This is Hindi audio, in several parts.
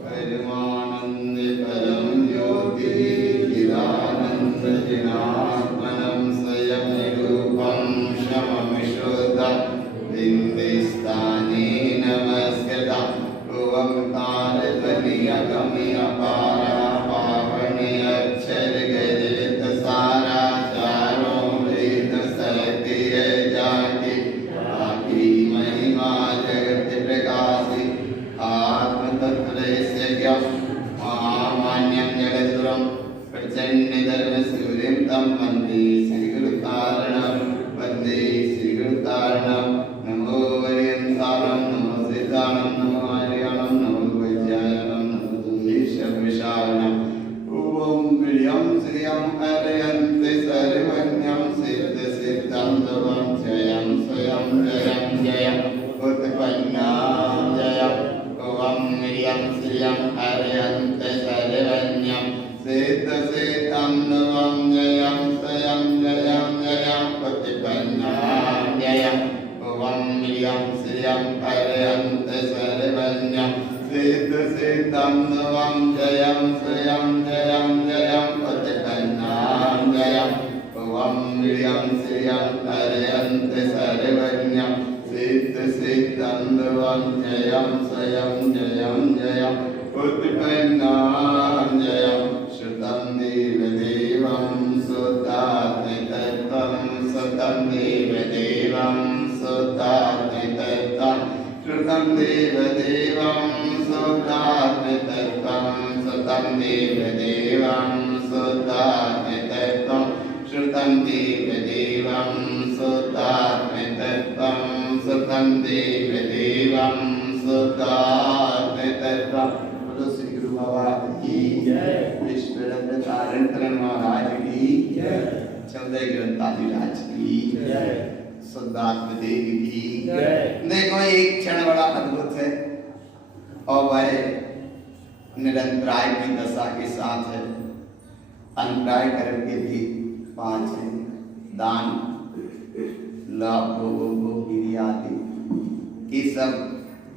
परमानंद परम ज्योति चिदानंद जिनात्मनं स्वयं निरूपं शमं शुद्धं बिंदिस्थाने नमस्कृतं ओंकार ध्वनि अगम्य अपारा पावनी अक्षर गजवित सारा चारों वेद सहते जाति आपकी महिमा जगत प्रकाशि आत्म तत्त्वस्य महामान्यं जगद्गुरुं प्रचंड धर्म सूर्यं तं वन्दे श्रीगुरुकारणं वन्दे श्रीगुरुकारणं नमो वरियन्तानं नमो सिद्धानं नमो आर्यानं नमो वैद्यायनं नमो दुर्विशविशारणं ओम प्रियं श्रियं अरयन्ते सर्वज्ञं सिद्ध सिद्धं ध्रुवं जयं स्वयं जयं जयं उत्पन्नां जयं ओम प्रियं श्रियं अरयन्ते सर्वज्ञं सिद्ध सिद्धं ध्रुवं जयं स्वयं जयं जयं उत्पन्नां जयं ओम प्रियं श्रियं अरयन्ते सर्वज्ञं सिद्ध सिद्धं ध्रुवं जयं स्वयं जयं जयं उत्पन्नां जयं ओम प्रियं श्रियं अरयन्ते सर्वज्ञं सिद्ध सिद्धं ध्रुवं जयं स्वयं जयं जयं उत्पन्नां जयं श्रुतं देवदेवं सुतात्मतत्त्वं सुतं देवदेवं सुतात्मतत्त्वं श्रुतं देवदेवं सुतात्मतत्त्वं सुतं देवदेवं सुतात्मतत्त्वं श्रुतं देवदेवं सुतात्मतत्त्वं सुतं देवदेवं सुतात्मतत्त्वं। बोलो श्री गुरु बाबा की जय, विश्वरत्न धारण करन महाराज की जय, चौदह ग्रंथादि राज की जय, शुद्धात्म देव की जय। देखो एक क्षण बड़ा अद्भुत है और वह निरंतराय की दशा के साथ है। अंतराय कर्म के भी 5 हैं, दान, लाभ, भोग, गिरी आदि। ये सब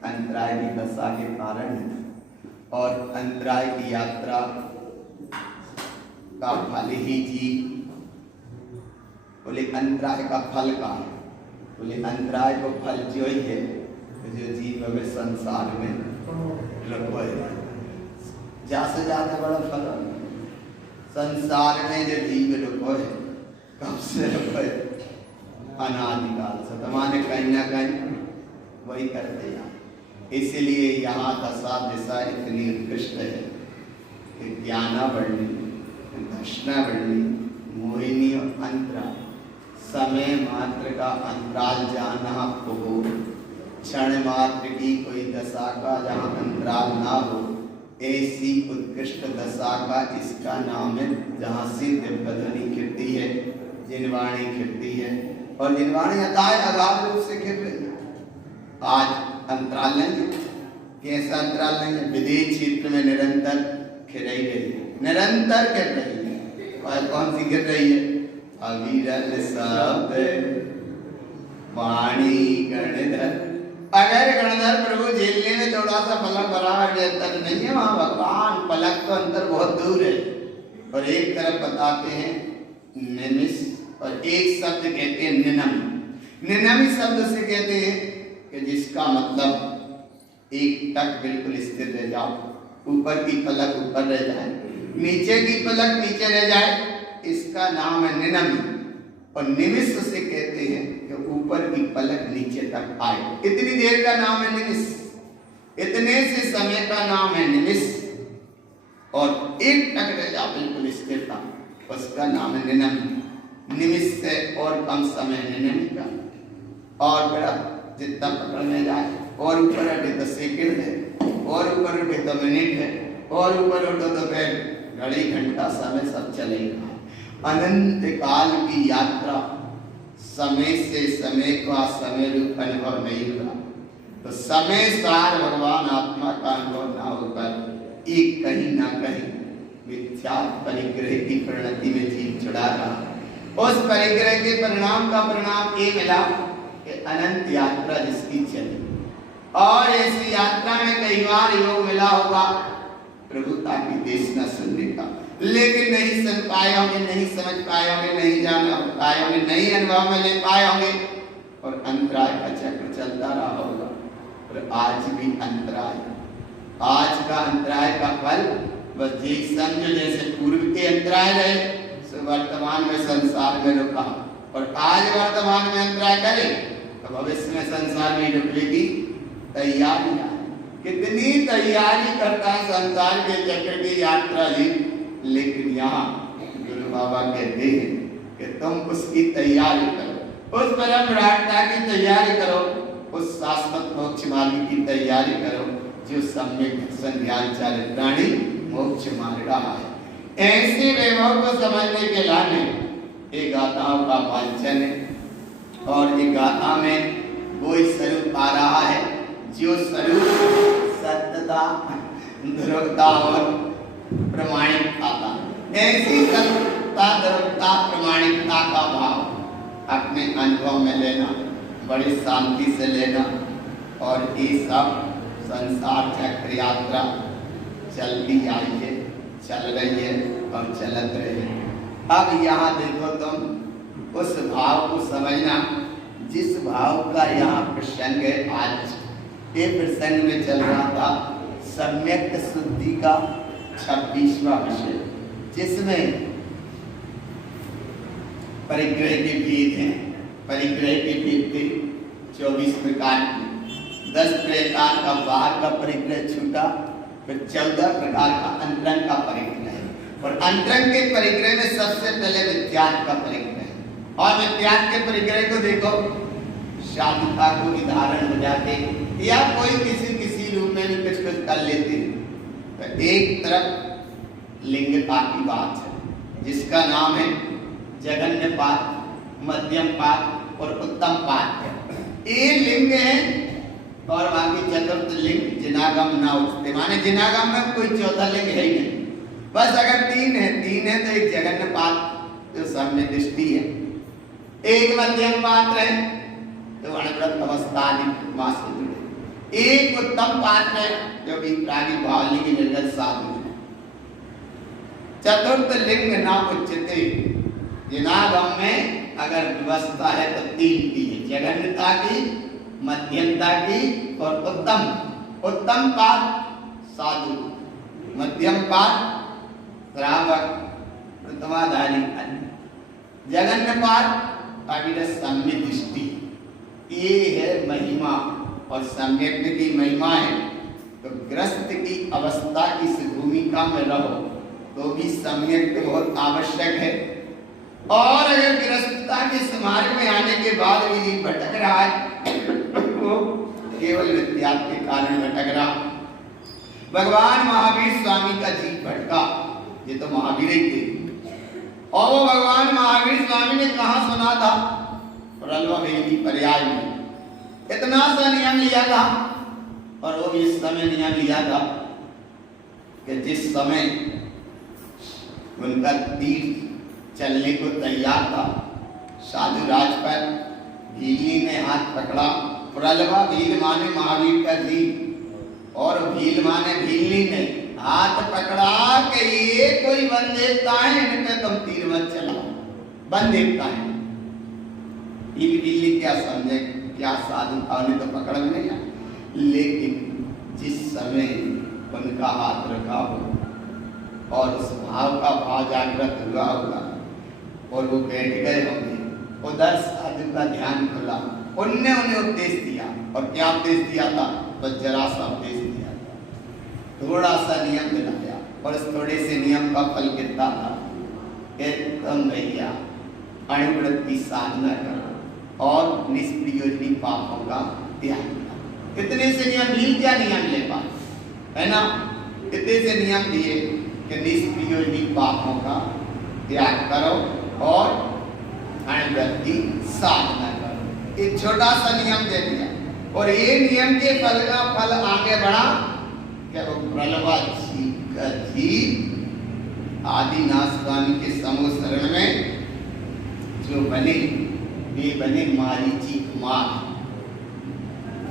अंतराय की दशा के कारण है और अंतराय की यात्रा का फल ही जी। बोले अंतराय का फल का है, बोले अंतराय को फल जो ही है जो जीव में संसार में रखो है, ज्यादा से ज्यादा बड़ा फल संसार में जो जीव रखो है, कब से रखो है, अनादिकाल से तमाने कहीं ना कहीं वही करते हैं। इसलिए यहाँ दशा दिशा इतनी उत्कृष्ट है कि ज्ञानावली, दर्शनावली, मोहिनी और अंतराल, समय मात्र का अंतराल जाना हो, क्षण मात्र की कोई दशा का जहाँ अंतराल ना हो, ऐसी उत्कृष्ट दशा का इसका नाम है। जहाँ से दिव्यध्वनि खिड़ती है, जिनवाणी खिड़ती है और जिनवाणी अताय अगाध रूप से खिड़ रही है। आज अंतराल लेंगे, कैसा अंतराल लेंगे? विदेश क्षेत्र में निरंतर खिड़ाई रही है, निरंतर खिड़ रही है। और कौन सी खिड़ रही है? अविरल शब्द वाणी गणधर। अगर गणधर प्रभु झेलने में थोड़ा सा पलक बराबर अंतर नहीं है, वहां भगवान पलक तो अंतर बहुत दूर है। और एक तरफ बताते हैं निमिष और एक शब्द कहते हैं निनमी। निनमी शब्द से कहते हैं कि जिसका मतलब एक टक बिल्कुल स्थिर रह जाओ, ऊपर की पलक ऊपर रह जाए, नीचे की पलक नीचे रह जाए, इसका नाम है निनमी। और निमिष से कहते हैं कि ऊपर की पलक नीचे तक आए, इतनी देर का नाम है निमिष, इतने से समय का नाम है निमिष। और एक टक रह जाओ बिल्कुल स्थिरता, उसका नाम है निनमी। निमिष से और कम समय निनमी का। और फिर जितना पकड़ में जाए और ऊपर उठे तो सेकंड है, और ऊपर उठे तो मिनट है, और ऊपर उठो तो फिर घड़ी घंटा समय सब चलेगा। अनंत काल की यात्रा, समय से समय का समय रूप अनुभव नहीं हुआ तो समय सार भगवान आत्मा का अनुभव ना होकर एक कहीं ना कहीं मिथ्या परिग्रह की परिणति में जीव चढ़ा रहा। उस परिग्रह के परिणाम का परिणाम ये मिला कि अनंत यात्रा जिसकी चली, और ऐसी यात्रा में कई बार योग मिला होगा प्रभुता की देशना सुनने का, लेकिन नहीं सुन पाए होंगे, नहीं समझ पाए होंगे, नहीं जान पाए होंगे, नहीं अनुभव में ले पाए होंगे और अंतराय का चक्र चलता रहा होगा। और आज भी अंतराय, आज का अंतराय का फल बस ये समझो जैसे पूर्व के अंतराय रहे सो वर्तमान में संसार में रुका, और आज वर्तमान में अंतराय करे तो भविष्य में संसार में रुकने की तैयारी है। कितनी तैयारी करता है संसार के चक्र की यात्रा जी, लेकिन यहाँ गुरु बाबा कहते हैं कि तुम उसकी तैयारी करो, उस परम विराटता की तैयारी करो, उस शाश्वत मोक्ष मार्ग की तैयारी करो जो सम्यक संज्ञान चालित प्राणी मोक्ष मार्ग रहा है। ऐसे वैभव को समझने के लाने ये गाथाओं का वांछन है, और ये गाथा में वो स्वरूप आ रहा है जो स्वरूप सत्यता, ध्रुवता और प्रमाणिकता था। ऐसी सत्यता, ध्रुवता, प्रमाणिकता का भाव अपने अनुभव में लेना, बड़ी शांति से लेना, और ये सब संसार चक्र यात्रा चलती आई है, चल रही है और चलत रही है। अब यहाँ देखो तुम उस भाव को समझना जिस भाव का यहाँ प्रसंग है। आज ये प्रसंग में चल रहा था सम्यक शुद्धि का 26वां विषय, जिसमें परिग्रह के भेद हैं। परिग्रह के भेद थे 24 प्रकार के, 10 प्रकार का बाहर का परिग्रह छूटा, फिर 14 प्रकार का अंतरंग का परिग्रह है। और अंतरंग के परिग्रह में सबसे पहले विद्यार्थ का परिग्रह है, और विद्यार्थ के परिग्रह को देखो शांतता को उदाहरण बजाते या कोई किसी रूप में भी कुछ कर लेते। तो एक तरफ लिंगता की बात है जिसका नाम है जघन्य पात, मध्यम पात और उत्तम पात है। ये लिंग है और बाकी चतुर्थ लिंग जिनागम ना उठते, माने जिनागम में कोई चौथा लिंग है ही नहीं। बस अगर तीन है तो एक जघन्य पात जो सामने दृष्टि है, एक मध्यम पात्र है तो अनवरत अवस्था मां से जुड़े, एक उत्तम पात्र है जो भी प्राणी भावलिंग निर्गत साधु है। चतुर्थ लिंग ना उच्चते, जिनागम में अगर व्यवस्था है तो तीन की है, जघन्यता की, मध्यमता की और उत्तम पात्र साधु, मध्यम पात्र श्रावक, प्रथमाधारी, जघन्य पात्र अविरत सम्यक दृष्टि। ये है महिमा, और सम्यक की महिमा है तो ग्रस्त की अवस्था इस भूमिका में रहो तो भी सम्यक बहुत आवश्यक है। और अगर गृहस्थता के समाज में आने के बाद भी भटक रहा है वो केवल विद्या के कारण भटक रहा। भगवान महावीर स्वामी का जीव भटका, ये तो महावीर ही थे, और वो भगवान महावीर स्वामी ने कहा सुना था प्रलववेदी पर्याय में इतना सा नियम लिया था, और वो भी इस समय नियम लिया था कि जिस समय उनका तीर चलने को तैयार था, साधु राज पर भीली ने हाथ पकड़ा। प्रलवा भील माने महावीर का जी, और भील माने भीली ने हाथ पकड़ा कि ये कोई बन देवता है, इनके तुम तीर मत चलाओ, बन देवता है। भीली क्या समझे, क्या साधु था, उन्हें तो पकड़ में नहीं आया, लेकिन जिस समय उनका हाथ रखा हो और उस भाव का भाव जागृत हुआ होगा और वो बैठ गए होंगे, उधर साधु का ध्यान खुला, उनने उन्हें उपदेश दिया। और क्या उपदेश दिया था? तो जरा सा उपदेश दिया था, थोड़ा सा नियम दिलाया, और इस थोड़े से नियम का फल कितना था कि तुम भैया अणुवृत्ति साधना करो और निष्प्रयोजनी पापों का त्याग करो। इतने से नियम भी क्या नियम ले पाए, है ना? इतने से नियम दिए कि निष्प्रयोजनी पापों का त्याग करो और अणुवृत्ति साधना करो। एक छोटा सा नियम दे दिया, और ये नियम के फल का फल आगे बढ़ा कि वो प्रलवा जी का जी आदिनाथ स्वामी के समूह शरण में जो बने वे बने मारीची कुमार।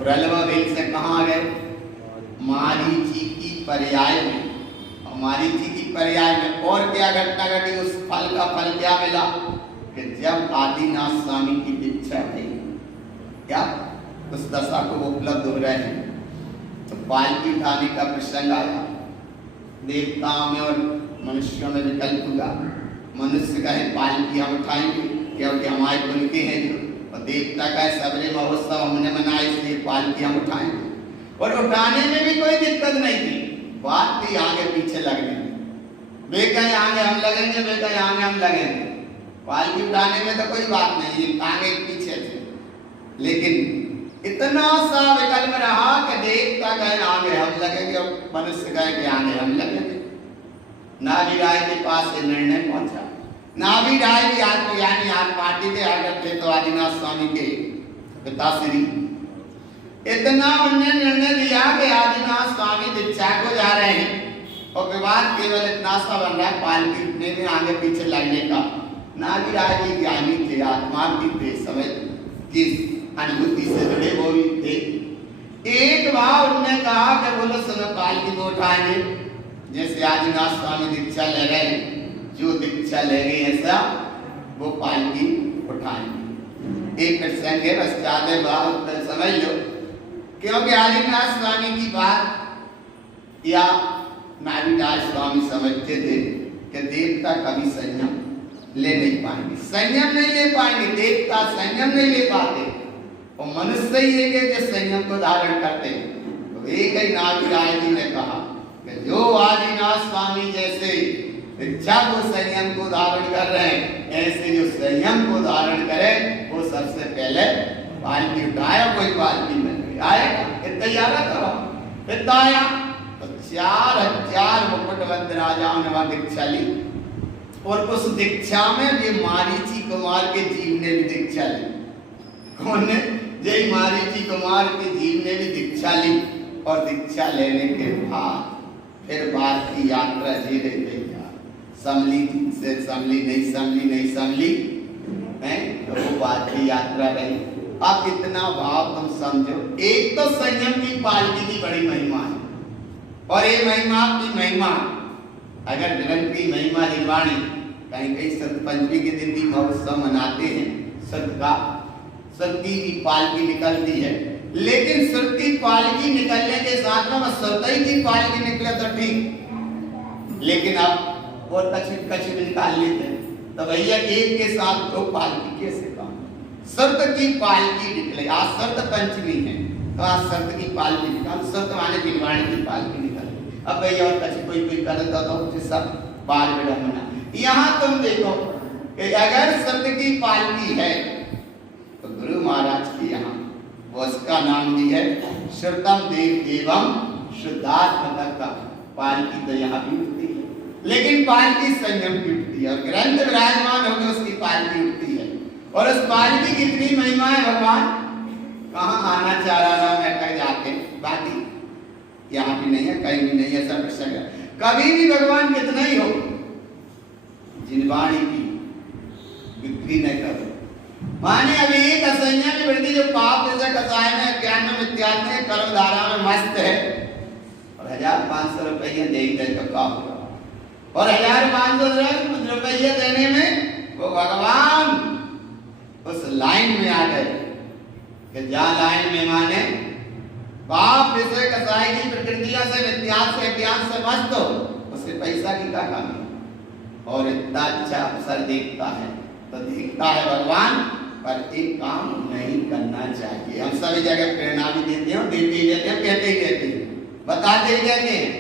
प्रलववेल से कहाँ गए? मारीची की पर्याय में। और मारीची की पर्याय में और क्या घटना घटी? उस फल का फल क्या मिला कि जब आदिनाथ स्वामी की दीक्षा हुई, क्या उस दशा को उपलब्ध हो रहे हैं, तो पालकी उठाने का प्रसंग आया। देवताओं में और मनुष्यों में विकल्प हुआ। मनुष्य कहे पालकी हम उठाएंगे क्योंकि हमारे कुल के हैं जो, और देवता का सबरे महोत्सव हमने मनाया इसलिए पालकी हम उठाएंगे। और उठाने में भी कोई दिक्कत नहीं थी, बात थी आगे पीछे लगने में। वे कहीं आगे हम लगेंगे, वे कहीं आगे हम लगेंगे। पालकी उठाने में तो कोई बात नहीं, आगे पीछे थे। लेकिन इतना सा विकल्प रहा कि देवता कहे आगे हम लगेंगे और मनुष्य कहे कि आगे हम लगेंगे। नाभि राय के पास ये निर्णय पहुंचा। नाभि राय भी यानी आप पार्टी थे आगे थे, तो आदिनाथ स्वामी के पिताश्री इतना उन्होंने निर्णय दिया कि आदिनाथ स्वामी दीक्षा को जा रहे हैं और विवाद केवल इतना सा बन रहा है पालकी उठने में आगे पीछे लगने का। नाभि राय जी ज्ञानी थे, आत्मा भी थे, समय की अनुभूति से जुड़े वो भी थे। एक बार उन्होंने कहा कि बोलो सुनो पालकी को उठाएंगे, जैसे आदिनाथ स्वामी दीक्षा ले रहे हैं, जो दीक्षा ले गए ऐसा वो पालकी उठाएंगे। एक प्रसंग है, बस ज्यादा बात समझ लो, क्योंकि आदिनाथ स्वामी की बात या नाभिराज स्वामी समझते थे कि देवता कभी संयम ले नहीं पाएंगे, संयम नहीं ले पाएंगे, देवता संयम नहीं ले पाते और मनुष्य ही है जो संयम को धारण करते हैं। तो एक ही नाभिराज जी ने कहा कि जो आदिनाथ स्वामी जैसे दीक्षा को संयम को धारण कर रहे हैं, ऐसे जो संयम को धारण करे वो सबसे पहले पालकी उठाया। कोई पालकी में आएगा, तैयार करो, फिर आया तो 4000 मुकुटबंद राजाओं ने वहां दीक्षा ली और उस दीक्षा में ये मारीची कुमार के जीव ने भी दीक्षा ली। कौन ने? जय मारीची कुमार के जीव ने भी दीक्षा ली और दीक्षा लेने के बाद फिर बात की यात्रा जी रही गई। संभली से संभली नहीं, संभली नहीं संभली है तो वो बात की यात्रा रही। अब इतना भाव तुम समझो, एक तो संयम की पालकी की बड़ी महिमा है और ये महिमा की महिमा अगर ग्रंथ की महिमा निर्वाणी कहीं कहीं सत पंचमी के दिन भी महोत्सव मनाते हैं, सत्य की पालकी निकलती है, लेकिन सत्य की पालकी निकलने के साथ में सत्य की पालकी निकले तो ठीक, लेकिन अब वो कछित निकाल लेते हैं तो भैया एक के साथ दो पालकी कैसे काम? सत्य की पालकी निकले, आज सत्य पंचमी है तो आज सत्य की पालकी निकाल, सत्य माने निर्वाणी की पालकी निकल। अब भैया और कछित कोई कोई करता तो उसे सब बाल विडंबना। यहाँ तुम देखो कि अगर सत्य की पालकी है तो गुरु महाराज की यहाँ वो उसका नाम भी है श्रुतम देव देवम शुद्धात्मक। पालकी तो यहाँ भी उठती है, लेकिन पालकी संयम की उठती है और ग्रंथ विराजमान होकर उसकी पालकी उठती है। और उस पालकी की इतनी महिमा है, भगवान कहाँ आना चाह रहा मैं कहीं जाके, बाकी यहाँ भी नहीं है, कहीं भी नहीं है, सब प्रसंग है। कभी भी भगवान कितना ही हो जिनवाणी की बिक्री नहीं करो। माने अभी एक असंयम की वृत्ति जो पाप जैसे कसाय में अज्ञान में मिथ्यात्व में कर्म धारा में मस्त है और 1500 रुपये दे ही तो का होगा, और 1500 रुपये देने में वो भगवान उस लाइन में आ गए कि जहाँ लाइन में माने पाप विषय कसाई की प्रकृतियों से मिथ्यात्व से ज्ञान से मस्त हो, उससे पैसा की क्या कमी और इतना अच्छा अवसर देखता है तो देखता है भगवान, पर एक काम नहीं करना चाहिए। हम सभी जगह प्रेरणा भी देते हैं, देते ही रहते हैं, कहते ही रहते हैं, बताते ही रहते हैं।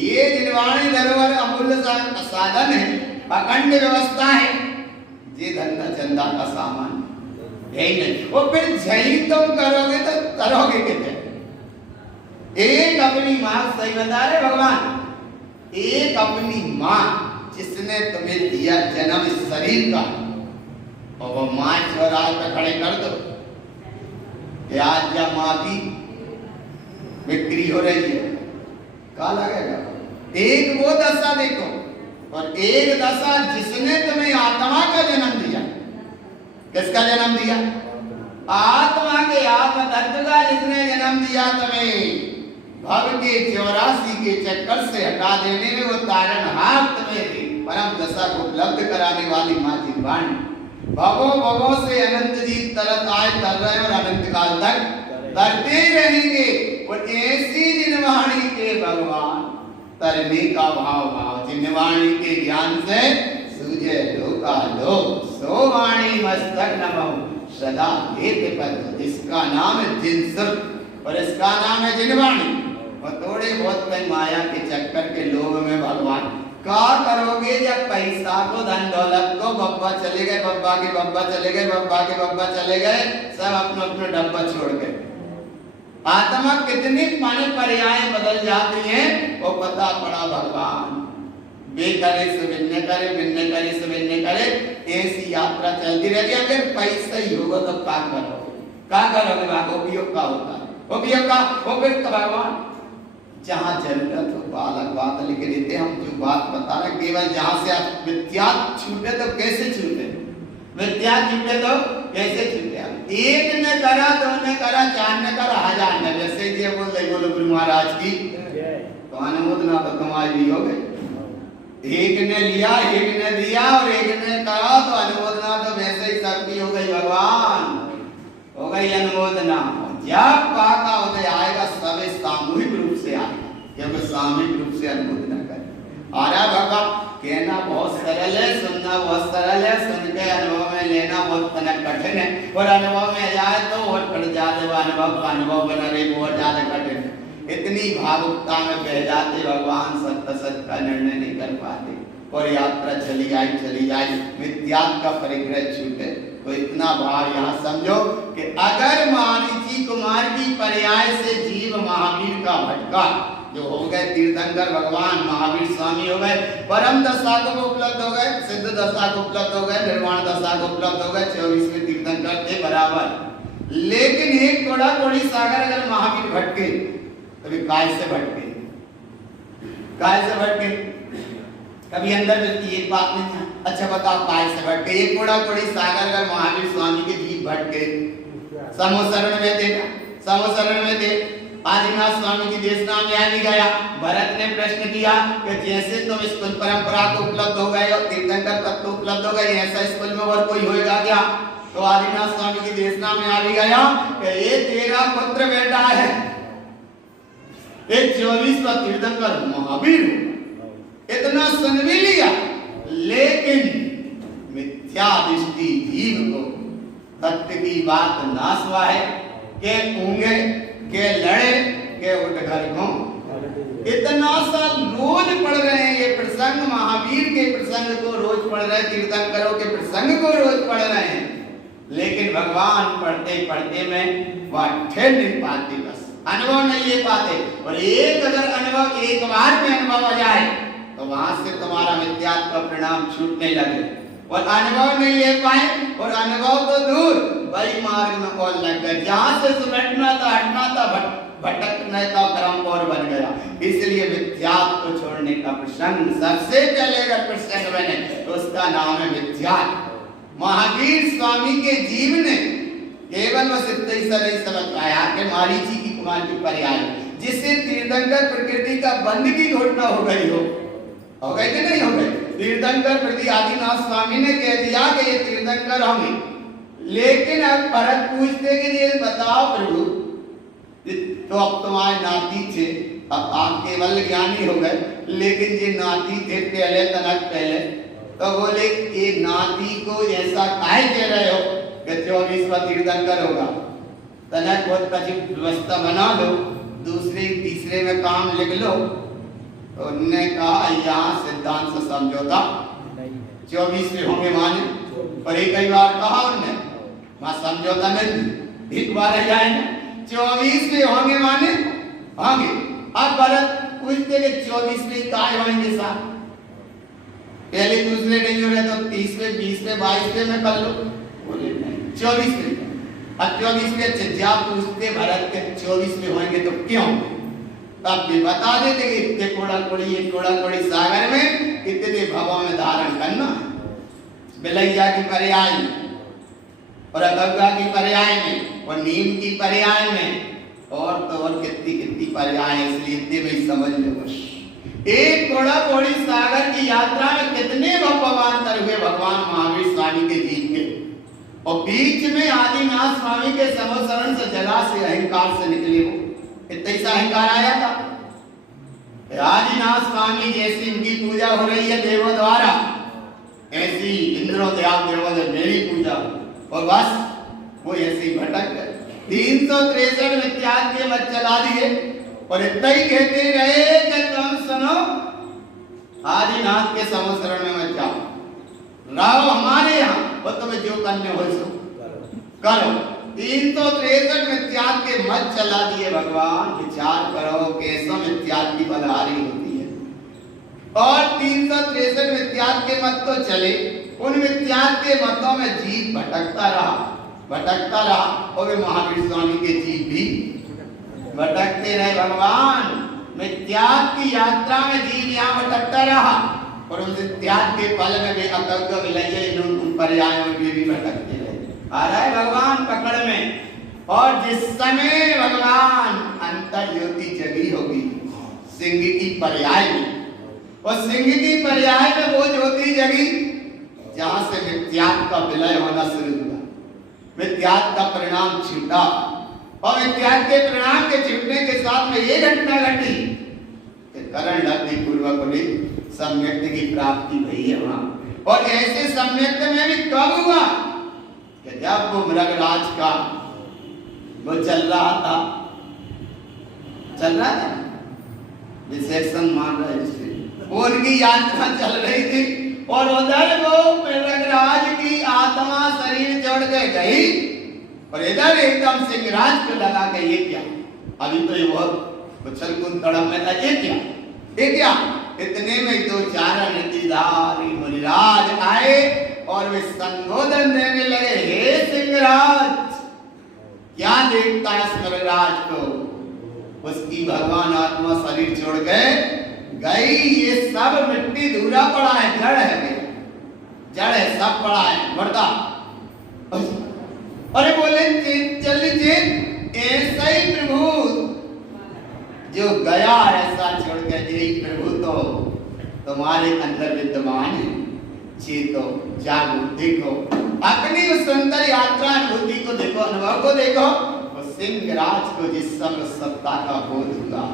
ये निर्वाणी धरोहर अमूल्य साधन है, अखंड व्यवस्था है, ये धंधा चंदा का सामान है ही नहीं। वो फिर झई तुम करोगे तो करोगे कितने? एक अपनी माँ, सही बता रहे भगवान, एक अपनी माँ जिसने तुम्हें दिया जन्म इस शरीर का, और वो माँ चौराहे पे खड़े कर दो कि आज जब माँ की बिक्री हो रही है, क्या लगेगा? एक वो दशा देखो, और एक दशा जिसने तुम्हें आत्मा का जन्म दिया। किसका जन्म दिया? आत्मा के आत्म तत्व का जिसने जन्म दिया तुम्हें भव के 84 के चक्कर से हटा देने में वो तारणहार तुम्हें थी, परम दशा को उपलब्ध कराने वाली माँ जिनवाणी। भवों भवों से अनंत जीत तरत आए तर रहे और अनंत काल तक तरते रहेंगे। और ऐसी जिनवाणी के भगवान तरने का भाव भाव जिनवाणी के ज्ञान से सूझे लोका लोक सो वाणी मस्तक नमो सदा लेते पद। इसका नाम है जिनसुर और इसका नाम है जिनवाणी। और थोड़े बहुत में माया के चक्कर के लोभ में भगवान क्या करोगे जब पैसा को धन दौलत को बब्बा चले गए, बब्बा के बब्बा चले गए, बब्बा के बब्बा चले गए, सब अपने अपने डब्बा छोड़ गए। आत्मा कितनी माने पर्याय बदल जाती हैं वो पता पड़ा भगवान। बेकरे से बिन्ने करे, बिन्ने करे से बिन्ने करे, ऐसी यात्रा चलती रहती है। अगर पैसा ही होगा तो क्या करोगे, क्या करोगे? वहां उपयोग का होता है, उपयोग का उपयोग का भगवान जहां जरूरत हो बालक बात लिख देते। हम जो बात बता रहे केवल जहां से आप विद्या छूटे तो कैसे छूटे, विद्या छूटे तो कैसे छूटे। एक ने करा, दो ने करा, चार ने करा, हजार ने, जैसे ये बोल रहे बोलो गुरु महाराज की तो अनुमोदना तो तुम्हारी भी हो गई। एक ने लिया, एक ने दिया और एक ने करा तो अनुमोदना तो वैसे ही सबकी हो गई। भगवान हो गई अनुमोदना। जब का उदय आएगा सब सामूहिक रूप से आएगा, क्योंकि सामूहिक रूप से अनुमोदना करें। और भगवान कहना बहुत सरल है, सुनना बहुत सरल है, सुन के अनुभव में लेना बहुत कठिन है। और अनुभव में जाए तो और पड़ जाते अनुभव का अनुभव बना रहे बहुत ज्यादा कठिन है। इतनी भावुकता में बह जाते भगवान सत्य सत्य का निर्णय नहीं कर पाते और यात्रा चली जाए मिथ्यात्व का परिग्रह छूटे। तो इतना भाव यहाँ समझो कि अगर महारीची कुमार की पर्याय से जीव महावीर का भटका जो हो गए तीर्थंकर भगवान महावीर स्वामी हो गए, परम दशा को उपलब्ध हो गए, सिद्ध दशा को उपलब्ध हो गए, निर्वाण दशा को उपलब्ध हो गए, 24वें तीर्थंकर थे बराबर। लेकिन एक थोड़ा कोड़ी सागर अगर महावीर भटके तो काय से भटके, काय से भटके? कभी अंदर में एक बात नहीं है। अच्छा बताओ काय से भटके? एक कोड़ा कोड़ी सागर अगर महावीर स्वामी के जीव भटके समोसरण में थे, समोसरण में थे, आदिनाथ स्वामी की देशना में आ नहीं गया। भरत ने प्रश्न किया कि जैसे तुम स्कूल परंपरा को उपलब्ध हो गए और तीर्थंकर तत्व उपलब्ध हो गए, ऐसा स्कूल में और कोई होएगा क्या? तो आदिनाथ स्वामी की देशना में आ भी गया कि ये तेरा पुत्र बेटा है, एक 24वां तीर्थंकर महावीर। इतना सुन भी लिया, लेकिन मिथ्या दृष्टि जीव को तत्व की बात ना सुआ है के ऊंगे के लड़े के उठ घर घूम। इतना सा रोज पढ़ रहे हैं ये प्रसंग, महावीर के प्रसंग को रोज पढ़ रहे हैं, तीर्थंकरों के प्रसंग को रोज पढ़ रहे हैं, लेकिन भगवान पढ़ते पढ़ते में वह ठहर नहीं पाते, बस अनुभव नहीं ले पाते। और एक अगर अनुभव एक बार में अनुभव आ जाए तो वहां से तुम्हारा मिथ्यात्व परिणाम छूटने लगे और अनुभव नहीं ले पाए। और अनुभव तो दूर वही मार्ग में कौन लग गए, जहां से सुलटना था हटना था भटकने का क्रम और बन गया। इसलिए मिथ्यात्व को छोड़ने का प्रसंग सबसे पहले अगर प्रसंग बने तो उसका नाम है मिथ्यात्व। महावीर स्वामी के जीव ने केवल बस इतना ही नहीं समझ पाया कि मारीची की कुमार की पर्याय जिससे तीर्थंकर प्रकृति का बंध की घोषणा हो गई हो गई कि नहीं हो गई? तीर्थंकर प्रति आदिनाथ स्वामी ने कह दिया कि ये तीर्थंकर होंगे, लेकिन अब भरत पूछते कि ये बताओ प्रभु, तो अब तुम्हारे नाती थे, अब आप केवल ज्ञानी हो गए, लेकिन ये नाती थे पहले तनक पहले, तो बोले ये नाती को ऐसा काहे कह रहे हो कि 24वां तीर्थंकर होगा? तनक बहुत अच्छी व्यवस्था बना लो, दूसरे तीसरे में काम लिख लो। तो उन्होंने कहा यहाँ सिद्धांत से समझौता 24वें होंगे माने, पर एक कई बार कहा उन्होंने वहां समझौता नहीं, एक बार जाए 24वें होंगे माने होंगे। अब भरत पूछते कि 24वें काय होंगे साहब, पहले दूसरे नहीं हो रहे तो 30वें 20वें 22वें में कर लो, बोले नहीं 24वें। अब 24वें चिज्जा पूछते भरत के 24वें होंगे तो क्यों? तब भी बता देते कि इतने कोड़ा कोड़ी सागर में इतने भवों में धारण करना बिलैया की पर्याय। और अगगा की पर्याय में और नीम की पर्याय में और तो और कितनी कितनी पर्याय है, इसलिए इतने में समझ लो बस। एक घोड़ा घोड़ी सागर की यात्रा में कितने भगवान हुए भगवान महावीर स्वामी के जीव के, और बीच में आदिनाथ स्वामी के समोसरण से जला से अहंकार से निकले वो, इतना सा अहंकार आया था। आदिनाथ स्वामी जैसी इनकी पूजा हो रही है देवों द्वारा, ऐसी इंद्रों देवों ने मेरी पूजा, और बस वो ऐसे ही भटक गए। 363 मिथ्यात्व के मत चला दिए और इतना ही कहते रहे कि तुम सुनो आदिनाथ के समोसरण में मत जाओ, रहो हमारे यहाँ और तुम्हें जो करने हो सो करो। 363 मिथ्यात्व के मत चला दिए भगवान। विचार करो कैसा मिथ्यात्व की बलहारी होती है। और 363 मिथ्यात्व के मत तो चले, उन मिथ्यात्व के मतों में जीव भटकता रहा और वे महावीर स्वामी के जीव भी भटकते रहे। भगवान मिथ्यात्व की यात्रा में जीव यहाँ भटकता रहा और उन मिथ्यात्व के फल में वे अकग विलय उन पर्यायों में भी भटकते रहे। आ रहा है भगवान पकड़ में। और जिस समय भगवान अंतर ज्योति जगी होगी सिंह की पर्याय में, और सिंह की पर्याय में वो ज्योति जगी जहां से मिथ्यात्व का विलय होना शुरू हुआ, मिथ्यात्व का परिणाम छूटा, और मिथ्यात्व के परिणाम के छूटने के साथ में ये घटना घटी कि करण लब्धि पूर्वक उन्हें सम्यक्त की प्राप्ति हुई है वहां। और ऐसे सम्यक्त में भी कब हुआ कि जब वो मृगराज का वो चल रहा था विशेषण मान रहे थे, वो उनकी यात्रा चल रही थी और उधर वो मृगराज की आत्मा शरीर छोड़ के गई और इधर एकदम सिंहराज को लगा के ये क्या, अभी तो ये बहुत उछल कूद तड़प में था, ये क्या। इतने में दो चार नीतिधारी मुनिराज आए और वे संबोधन देने लगे, हे सिंहराज क्या देखता है इस मृगराज को। उसकी भगवान आत्मा शरीर छोड़ गई, ये सब मिट्टी धूरा पड़ा है, जड़ है सब पड़ा है मरता। अरे बोले चल ऐसा ही प्रभु जो गया ऐसा छोड़ के, यही प्रभु तो तुम्हारे अंदर विद्यमान है, चेतो जागो देखो अपनी उस सुंदर यात्रा अनुभूति को देखो, अनुभव को देखो। और सिंहराज को जिस समय सत्ता का बोध हुआ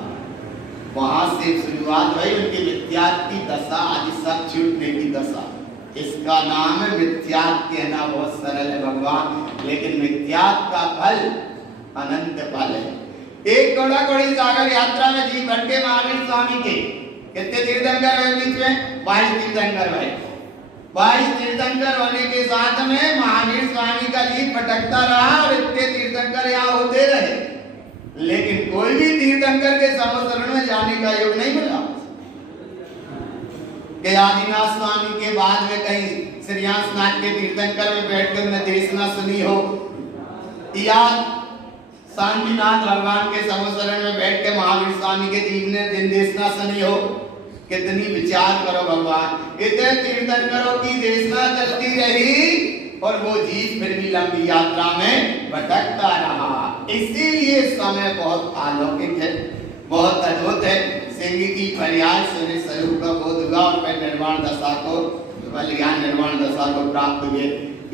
वहां से शुरुआत हुई उनकी मिथ्यात्व की दशा आदि सब छूटने की दशा। इसका नाम है मिथ्यात्व। कहना बहुत सरल है भगवान, लेकिन मिथ्यात्व का फल अनंत फल है। एक घोड़ा घोड़ी सागर यात्रा में जीव भटके महावीर स्वामी के कितने तीर्थंकर हुए बीच में 22 तीर्थंकर हुए। 22 तीर्थंकर होने के साथ में महावीर स्वामी का जीव भटकता रहा और इतने तीर्थंकर यहाँ होते रहे, लेकिन कोई भी तीर्थंकर के समोसरण में जाने का योग नहीं मिला। कि आदिनाथ स्वामी के बाद में कहीं श्रीयांशनाथ के तीर्थंकर में बैठकर न देशना सुनी हो, या शांतिनाथ भगवान के समोसरण में बैठ के महावीर स्वामी के जीव ने दिन देशना सुनी हो। कितनी विचार करो भगवान, इतने तीर्थंकरों की देशना चलती रही और वो जीव फिर भी लंबी यात्रा में भटकता रहा। इसीलिए समय बहुत अलौकिक है, बहुत अद्भुत है। सिंह की पर्याय से स्वरूप का बोध हुआ और फिर निर्वाण दशा को बलियान निर्वाण दशा को प्राप्त हुए।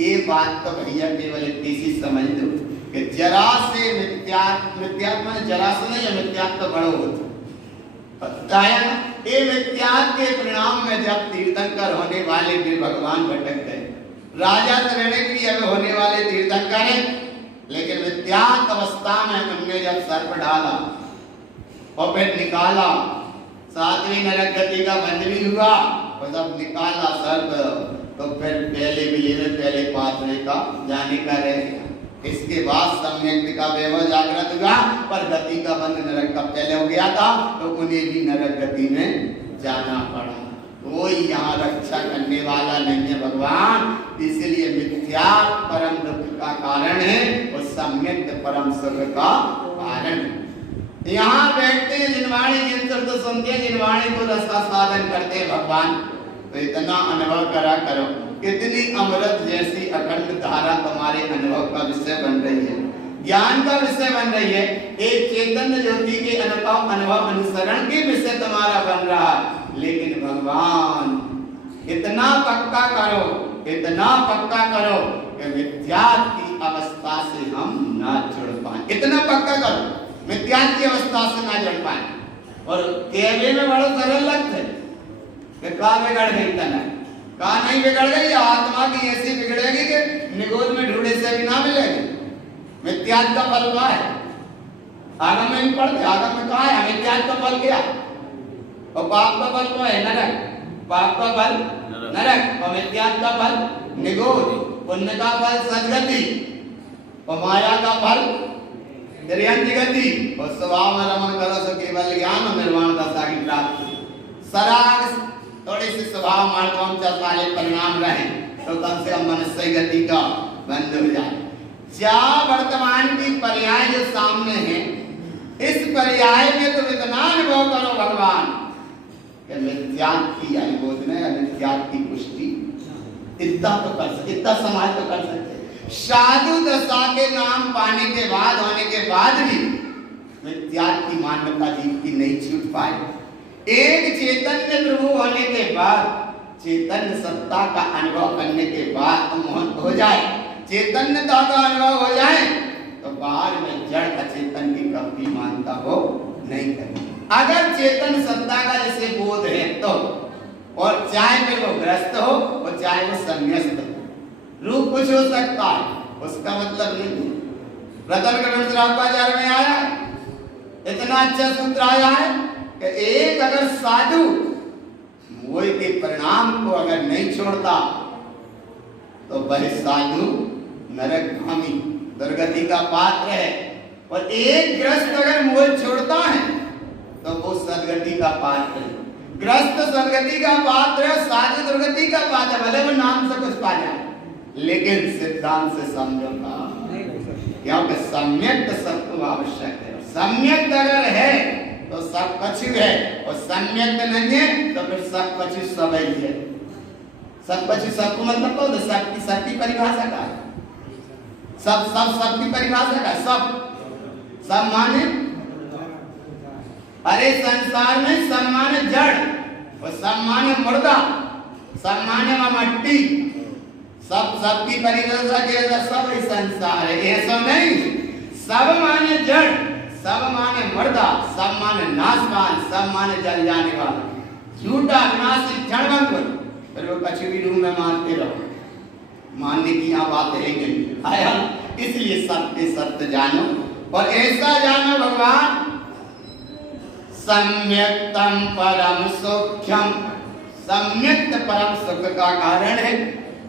ये बात तो भैया केवल इतनी सी समझ लो कि जरा से मिथ्यात्व जरा से नहीं, मिथ्यात्व बड़ो होता ये मिथ्यात्व के परिणाम में जब तीर्थंकर होने वाले भी भगवान भटक गए। राजा ऋणिक भी अब होने वाले तीर्थंकर हैं, लेकिन मिथ्यात्व अवस्था में उनने जब सर्प डाला और फिर निकाला, 7वीं नरक गति का बंद भी हुआ और जब निकाला सर्प तो फिर पहले विले में पहले पात्रे का जाने का रह गया। इसके बाद सम्यक्त का वैभव जागृत हुआ, पर गति का बंद नरक का पहले हो गया था, तो उन्हें भी नरक गति में जाना पड़ा। कोई यहाँ रक्षा करने वाला नहीं है भगवान। इसलिए मिथ्या परम दुख का कारण है और सम्यक्त परम सुख का कारण। यहाँ बैठते हैं जिनवाणी जिन शब्द सुनते हैं, जिनवाणी को रसा साधन करते हैं भगवान। तो इतना अनुभव करा करो, इतनी अमृत जैसी अखंड धारा तुम्हारे अनुभव का विषय बन रही है, ज्ञान का विषय बन रही है, एक चैतन्य ज्योति के अनुभव अनुसरण के विषय तुम्हारा बन रहा है। लेकिन भगवान इतना पक्का करो, इतना पक्का करो कि मिथ्यात्व की अवस्था से हम ना जुड़ पाए, इतना पक्का करो मिथ्यात्व की अवस्था से ना जुड़ पाए। और कहने में बड़ा सरल लगता है कि का बिगड़ गई तना, का नहीं बिगड़ गई, आत्मा की ऐसी बिगड़ेगी कि निगोद में ढूंढे से भी ना मिलेगी। मिथ्यात्व का फल क्या है? आगम में भी पढ़ते, आगम में कहा है मिथ्यात्व का फल क्या? और पाप का फल क्या है? नरक। पाप का फल नरक और मिथ्यात्व का फल निगोद, पुण्य का फल सद्गति और माया का फल निर्यंत गति और स्वभाव में रमण करो सो केवल ज्ञान और निर्वाण दशा की प्राप्ति। सराग थोड़े से स्वभाव मार्गों चल वाले परिणाम रहे तो कम से कम मनुष्य गति का बंद हो जाए। क्या वर्तमान की पर्याय जो सामने है, इस पर्याय में तुम इतना अनुभव करो भगवान कि मिथ्यात्व की अनुमोदन या मिथ्यात्व की पुष्टि इतना तो कर सकते, इतना समाज तो कर सकते। साधु दशा के नाम पाने के बाद, होने के बाद भी मिथ्यात्व की मान्यता जीव की नहीं छूट पाई। एक चैतन्य प्रभु होने के बाद, चैतन्य सत्ता का अनुभव करने के बाद मोहन हो जाए, चैतन्यता का अनुभव हो जाए तो बाहर में जड़ अचेतन की कभी मानता हो नहीं करनी। अगर चेतन सत्ता का जैसे बोध है तो, और चाहे फिर वो ग्रस्त हो और चाहे वो संन्यास्त हो, रूप कुछ हो सकता है, उसका मतलब नहीं। रतन ग्रंथ श्रापाचार्य में आया, इतना अच्छा सूत्र आया है कि एक अगर साधु मोह के परिणाम को अगर नहीं छोड़ता तो वह साधु नरकगामी दुर्गति का पात्र है, और एक ग्रस्त अगर मोह छोड़ता है तो वो सदगति का पात्र है। ग्रस्त सदगति का पात्र है, साधु दुर्गति का पात्र है। भले वो नाम से कुछ पा जाए लेकिन सिद्धांत से समझौता, क्योंकि सम्यक सत्व आवश्यक है। सम्यक अगर है तो सब कुछ है, और सम्यक नहीं है तो फिर सब कुछ सब ही है। सब कुछ सबको मतलब तो सब की परिभाषा का है, सब की परिभाषा का सब माने, अरे संसार में सब माने जड़, और सब माने मुर्दा, सब माने मट्टी, सबकी परिभाषा के अंदर सब ही संसार है। ऐसा नहीं, सब माने जड़, सब माने मुर्दा, सब माने नाशवान, सब माने जल जाने वाला, झूठा विनाशी क्षणभंगुर, फिर वो कछु भी रूप में मानते रहो, मानने की यहाँ बात है नहीं आया। इसलिए सत्य सत्य जानो, और ऐसा जानो भगवान सम्यक्तम परम सौख्यम, सम्यक्त परम सुख का कारण है।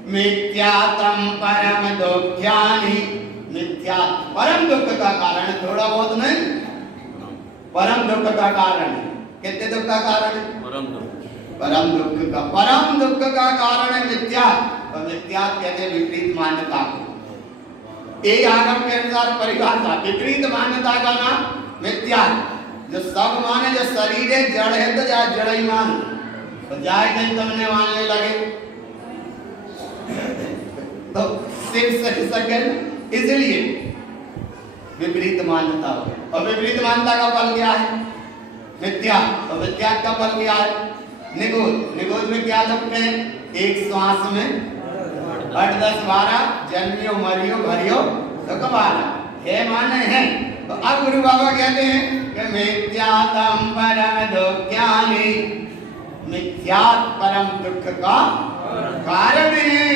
मिथ्यात्म परम दुख्यानि, मिथ्या परम दुख का कारण, थोड़ा बहुत नहीं, परम दुख का कारण। कितने दुख का कारण है? परम दुख का कारण है मिथ्या। और मिथ्या कहते विपरीत मान्यता को। एक आगम के अनुसार परिभाषा, विपरीत मान्यता का नाम मिथ्या। जो सब माने, जो शरीर है जड़ है तो जाए जड़ ही मान, तो जाए कहीं तुमने मानने लगे तो सिर्फ सही सके। इसलिए विपरीत मान्यता हो, और विपरीत मान्यता का फल क्या है? मिथ्या। और मिथ्या का फल क्या है? निगोद में क्या लगते हैं? एक श्वास में 8 10 12 जन्मियो मरियो भरियो तो कबारा है, माने है। तो अब गुरु बाबा कहते हैं कि मिथ्यात्म परम दुख्यानि, मिथ्या परम दुख का कारण है।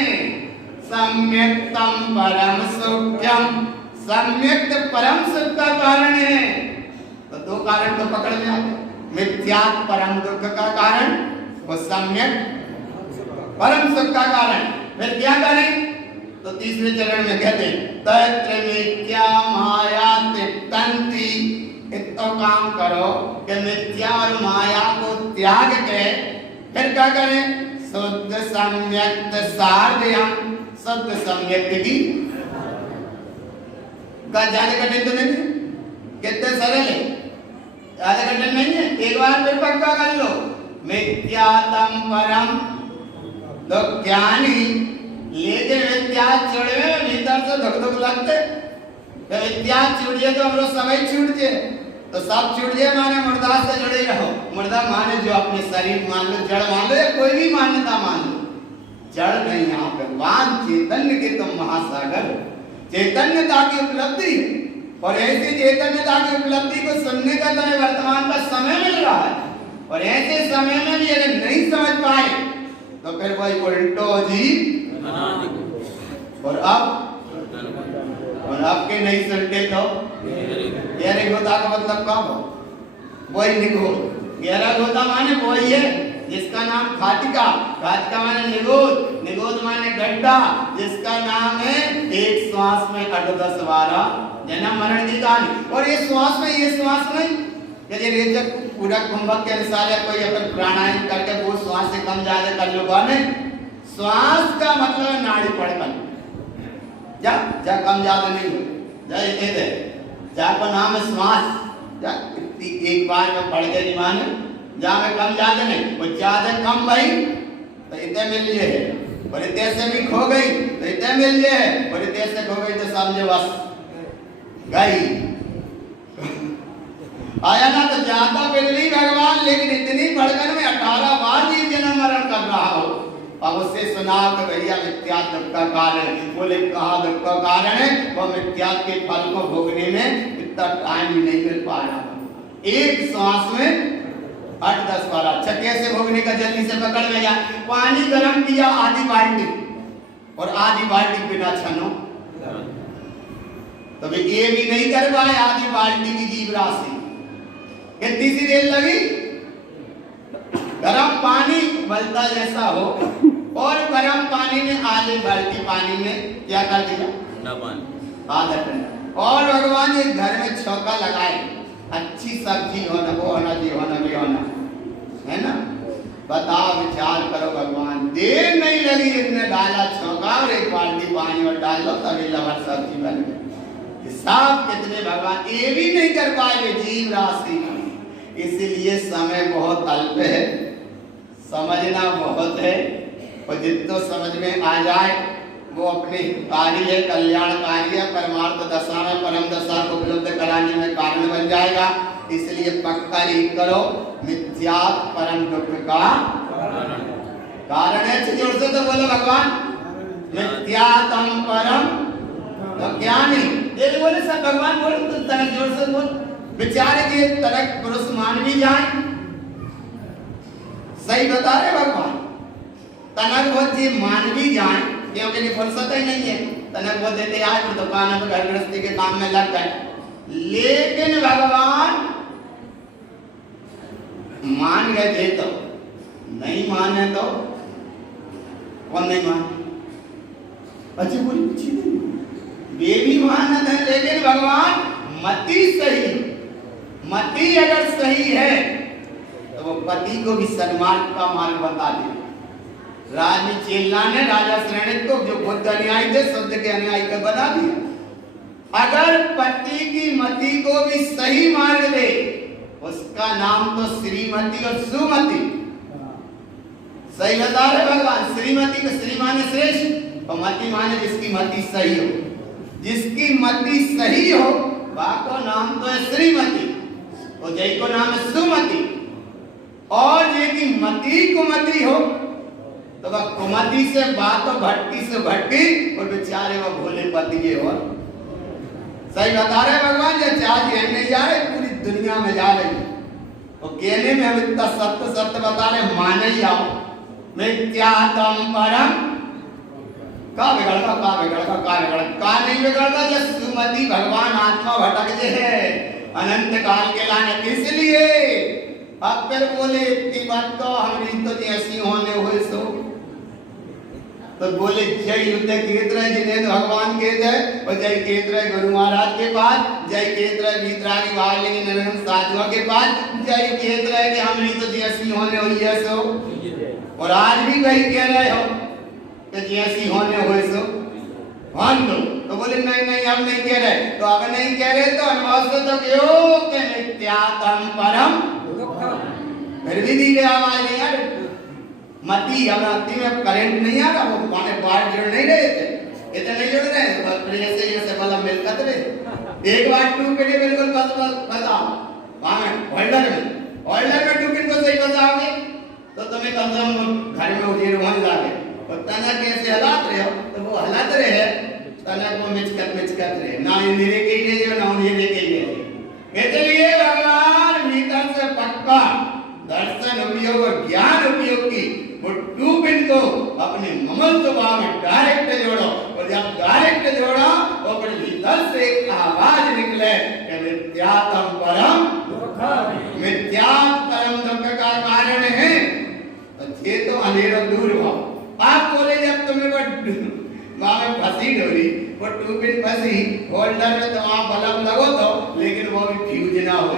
सम्यक्तम परम सुख्यम, सम्यक्त परम सुख का कारण है। तो दो कारण तो पकड़ में आते, मिथ्या परम दुख का कारण और सम्यक परम सुख का कारण। फिर क्या करें? तो तीसरे चरण में कहते हैं तत्र मिथ्या माया तिष्ठन्ति, इतना काम करो कि मिथ्या और माया को त्याग के फिर क्या करें? शुद्ध सम्यक्त साधयं, शुद्ध सम्यक्त की का ज्यादा कठिन तो नहीं, कितने सरल है, ज्यादा कठिन नहीं है। एक बार फिर पक्का कर लो, मिथ्यात्म परम तो क्या नहीं, लेकिन विद्या छुड़वे में भीतर से धुक धुक लगते। जब विद्या छूट जाए तो हमरो समय छूट जाए, तो सब छूट जाए माने मुर्दा से जुड़े रहो। मुर्दा माने जो अपने शरीर मान लो, जड़ मान लो, या कोई भी मान्यता मान लो, जड़ नहीं। यहाँ भगवान चैतन्य के तुम महासागर, चैतन्यता की उपलब्धि, और ऐसी चैतन्यता की उपलब्धि को सुनने का तुम्हें वर्तमान का समय मिल रहा है। और ऐसे समय में भी अगर नहीं समझ पाए तो फिर वही उल्टो जी। और अब के नहीं सुनते तो गहरे गोता का मतलब क्या हो? वही निगोद। गहरा गोता माने वही है जिसका नाम खाटिका, खाटिका माने निगोद, निगोद माने गड्ढा, जिसका नाम है एक श्वास में 8-10 12 जन्म मरण की कहानी। और ये श्वास में, ये श्वास नहीं यदि रेचक पूरा कुंभक के अनुसार या कोई अपन प्राणायाम करके वो श्वास से कम ज्यादा कर लो नहीं। श्वास का मतलब है नाड़ी पड़कन, जा कम ज्यादा नहीं हो जा, ये दे जा को नाम है श्वास। जा एक बार में पड़ गए माने जा में कम ज्यादा नहीं, वो ज्यादा कम भाई तो इतने मिल जाए, और इतने से भी खो गई तो इतने मिल जाए, और इतने से खो गई तो समझो बस गई। आया ना तो जाता बिल्ली भगवान, लेकिन इतनी भड़कन में 18 बार जीव जन्म मरण कर रहा हो। अब उससे सुना कि भैया मिथ्या दुख का कारण, बोले कहाँ दुख का कारण है? वो मिथ्या के फल को भोगने में इतना टाइम भी नहीं मिल पा रहा। एक सांस में 8-10 बार। अच्छा कैसे भोगने का? जल्दी से पकड़ में जा। पानी गर्म किया आधी बाल्टी, और आधी बाल्टी बिना छनो, तो ये भी नहीं कर पाए आधी बाल्टी की जीव राशि। कितनी सी देर लगी? गरम पानी उबलता जैसा हो, और गरम पानी में आधी बाल्टी पानी में क्या कर दिया? आधा ठंडा। और भगवान ये घर में छौका लगाए, अच्छी सब्जी होना, वो होना, जी होना, भी होना, है ना? बताओ, विचार करो भगवान, देर नहीं लगी, इतने डाला छौका और एक बाल्टी पानी और डाल लो, तभी लवर सब्जी बन गई। सब कितने भगवान ये भी नहीं कर पाए जीव राशि। इसीलिए समय बहुत अल्प है, समझना बहुत है, और जितना समझ में आ जाए वो अपने कार्य कल्याणकारी परमार्थ दशा में परम दशा को उपलब्ध कराने में कारण बन जाएगा। इसलिए पक्का ही करो, मिथ्या परम दुख का कारण है। जोर से तो बोलो भगवान, मिथ्या तम परम तो क्या नहीं। ये बोले सब भगवान बोले तो तनक जोर से बोल, बेचारे के तनक पुरुष मान भी जाए। सही बता रहे भगवान, तनक बहुत जी मान भी जाए, क्योंकि नहीं फुर्सत ही नहीं है। तनक बहुत देते आज तो दुकान पे घर गृहस्थी के काम में लग गए, लेकिन भगवान मान गए थे तो नहीं माने तो कौन नहीं माने? अच्छी बुरी पूछी वे भी मानत है, लेकिन भगवान मति सही, मति अगर सही है तो वो पति को भी सन्मार्ग का मार्ग बता दे। राज में चेला ने राजा श्रेणी को जो बुद्ध अनुयायी थे शुद्ध के अनुयायी का बना दिया। अगर पति की मति को भी सही मार्ग दे, उसका नाम तो श्रीमती और सुमति। सही बता रहे भगवान, श्रीमती को श्री माने श्रेष्ठ, और मति माने जिसकी मति सही हो। जिसकी मति सही हो वह को नाम तो है श्रीमती, और जय को नाम है सुमति। और ये की मति कुमति हो तो वह कुमति से बात और भटकी से भटकी, और बेचारे वह भोले पति के हो। सही बता रहे भगवान, ये चाह के नहीं जा रहे, पूरी दुनिया में जा रही। और कहने में हम इतना सत्य सत्य बता रहे, माने ही आओ। मिथ्या तम परम का बिगड़गा, का बिगड़गा, का बिगड़गा, का नहीं बिगड़गा। जब सुमति भगवान आत्मा भटक जे है अनंत काल के लाने, इसलिए अब फिर बोले इतनी बात तो हमारी तो ऐसी होने हुए सो, तो बोले जय युद्ध केंद्र जिन्हें भगवान के है, और जय केंद्र गुरु महाराज के पास, जय केंद्र भीतरागी वाली नरम साधुओं के पास, जय केंद्र है कि हमारी तो जैसी होने हुई है सो। और आज भी वही कह रहे हो कि जैसी होने हुए सो मान लो। तो बोले नहीं नहीं हम नहीं कह रहे, तो अब नहीं कह रहे तो अनुभव से तो क्यों के मिथ्या तम परम, फिर भी दी आवाज नहीं यार, मती अमराती में करंट नहीं आ रहा, वो माने बार जुड़ नहीं रहे थे, इतने नहीं जुड़ रहे, बस ऐसे बल्ब मिलकर रहे। एक बार ट्यूब के लिए बिल्कुल बताओ, वहाँ होल्डर में ट्यूब को सही बताओगे तो तुम्हें कम से कम घर में उधेर होने लगे, और तना कैसे हलात रहे हो, तो वो हलात रहे तना को मिचकत रहे, ना इंद्रिय के लिए ना इंद्रिय के लिए। इसलिए भगवान भीतर से पक्का दर्शन उपयोग और ज्ञान उपयोग की वो ट्यूबिन को अपने ममल स्वभाव में डायरेक्ट जोड़ो, और जब डायरेक्ट जोड़ो तो फिर भीतर से एक आवाज निकले कि मिथ्यात्म परम दुख का कारण है। तो ये तो अंधेरा दूर हुआ। आप बोले जब तुम्हें वहां में फंसी डोरी, वो ट्यूबिन फंसी होल्डर में, तो वहां बल्ब लगो दो, लेकिन वो भी फ्यूज ना हो,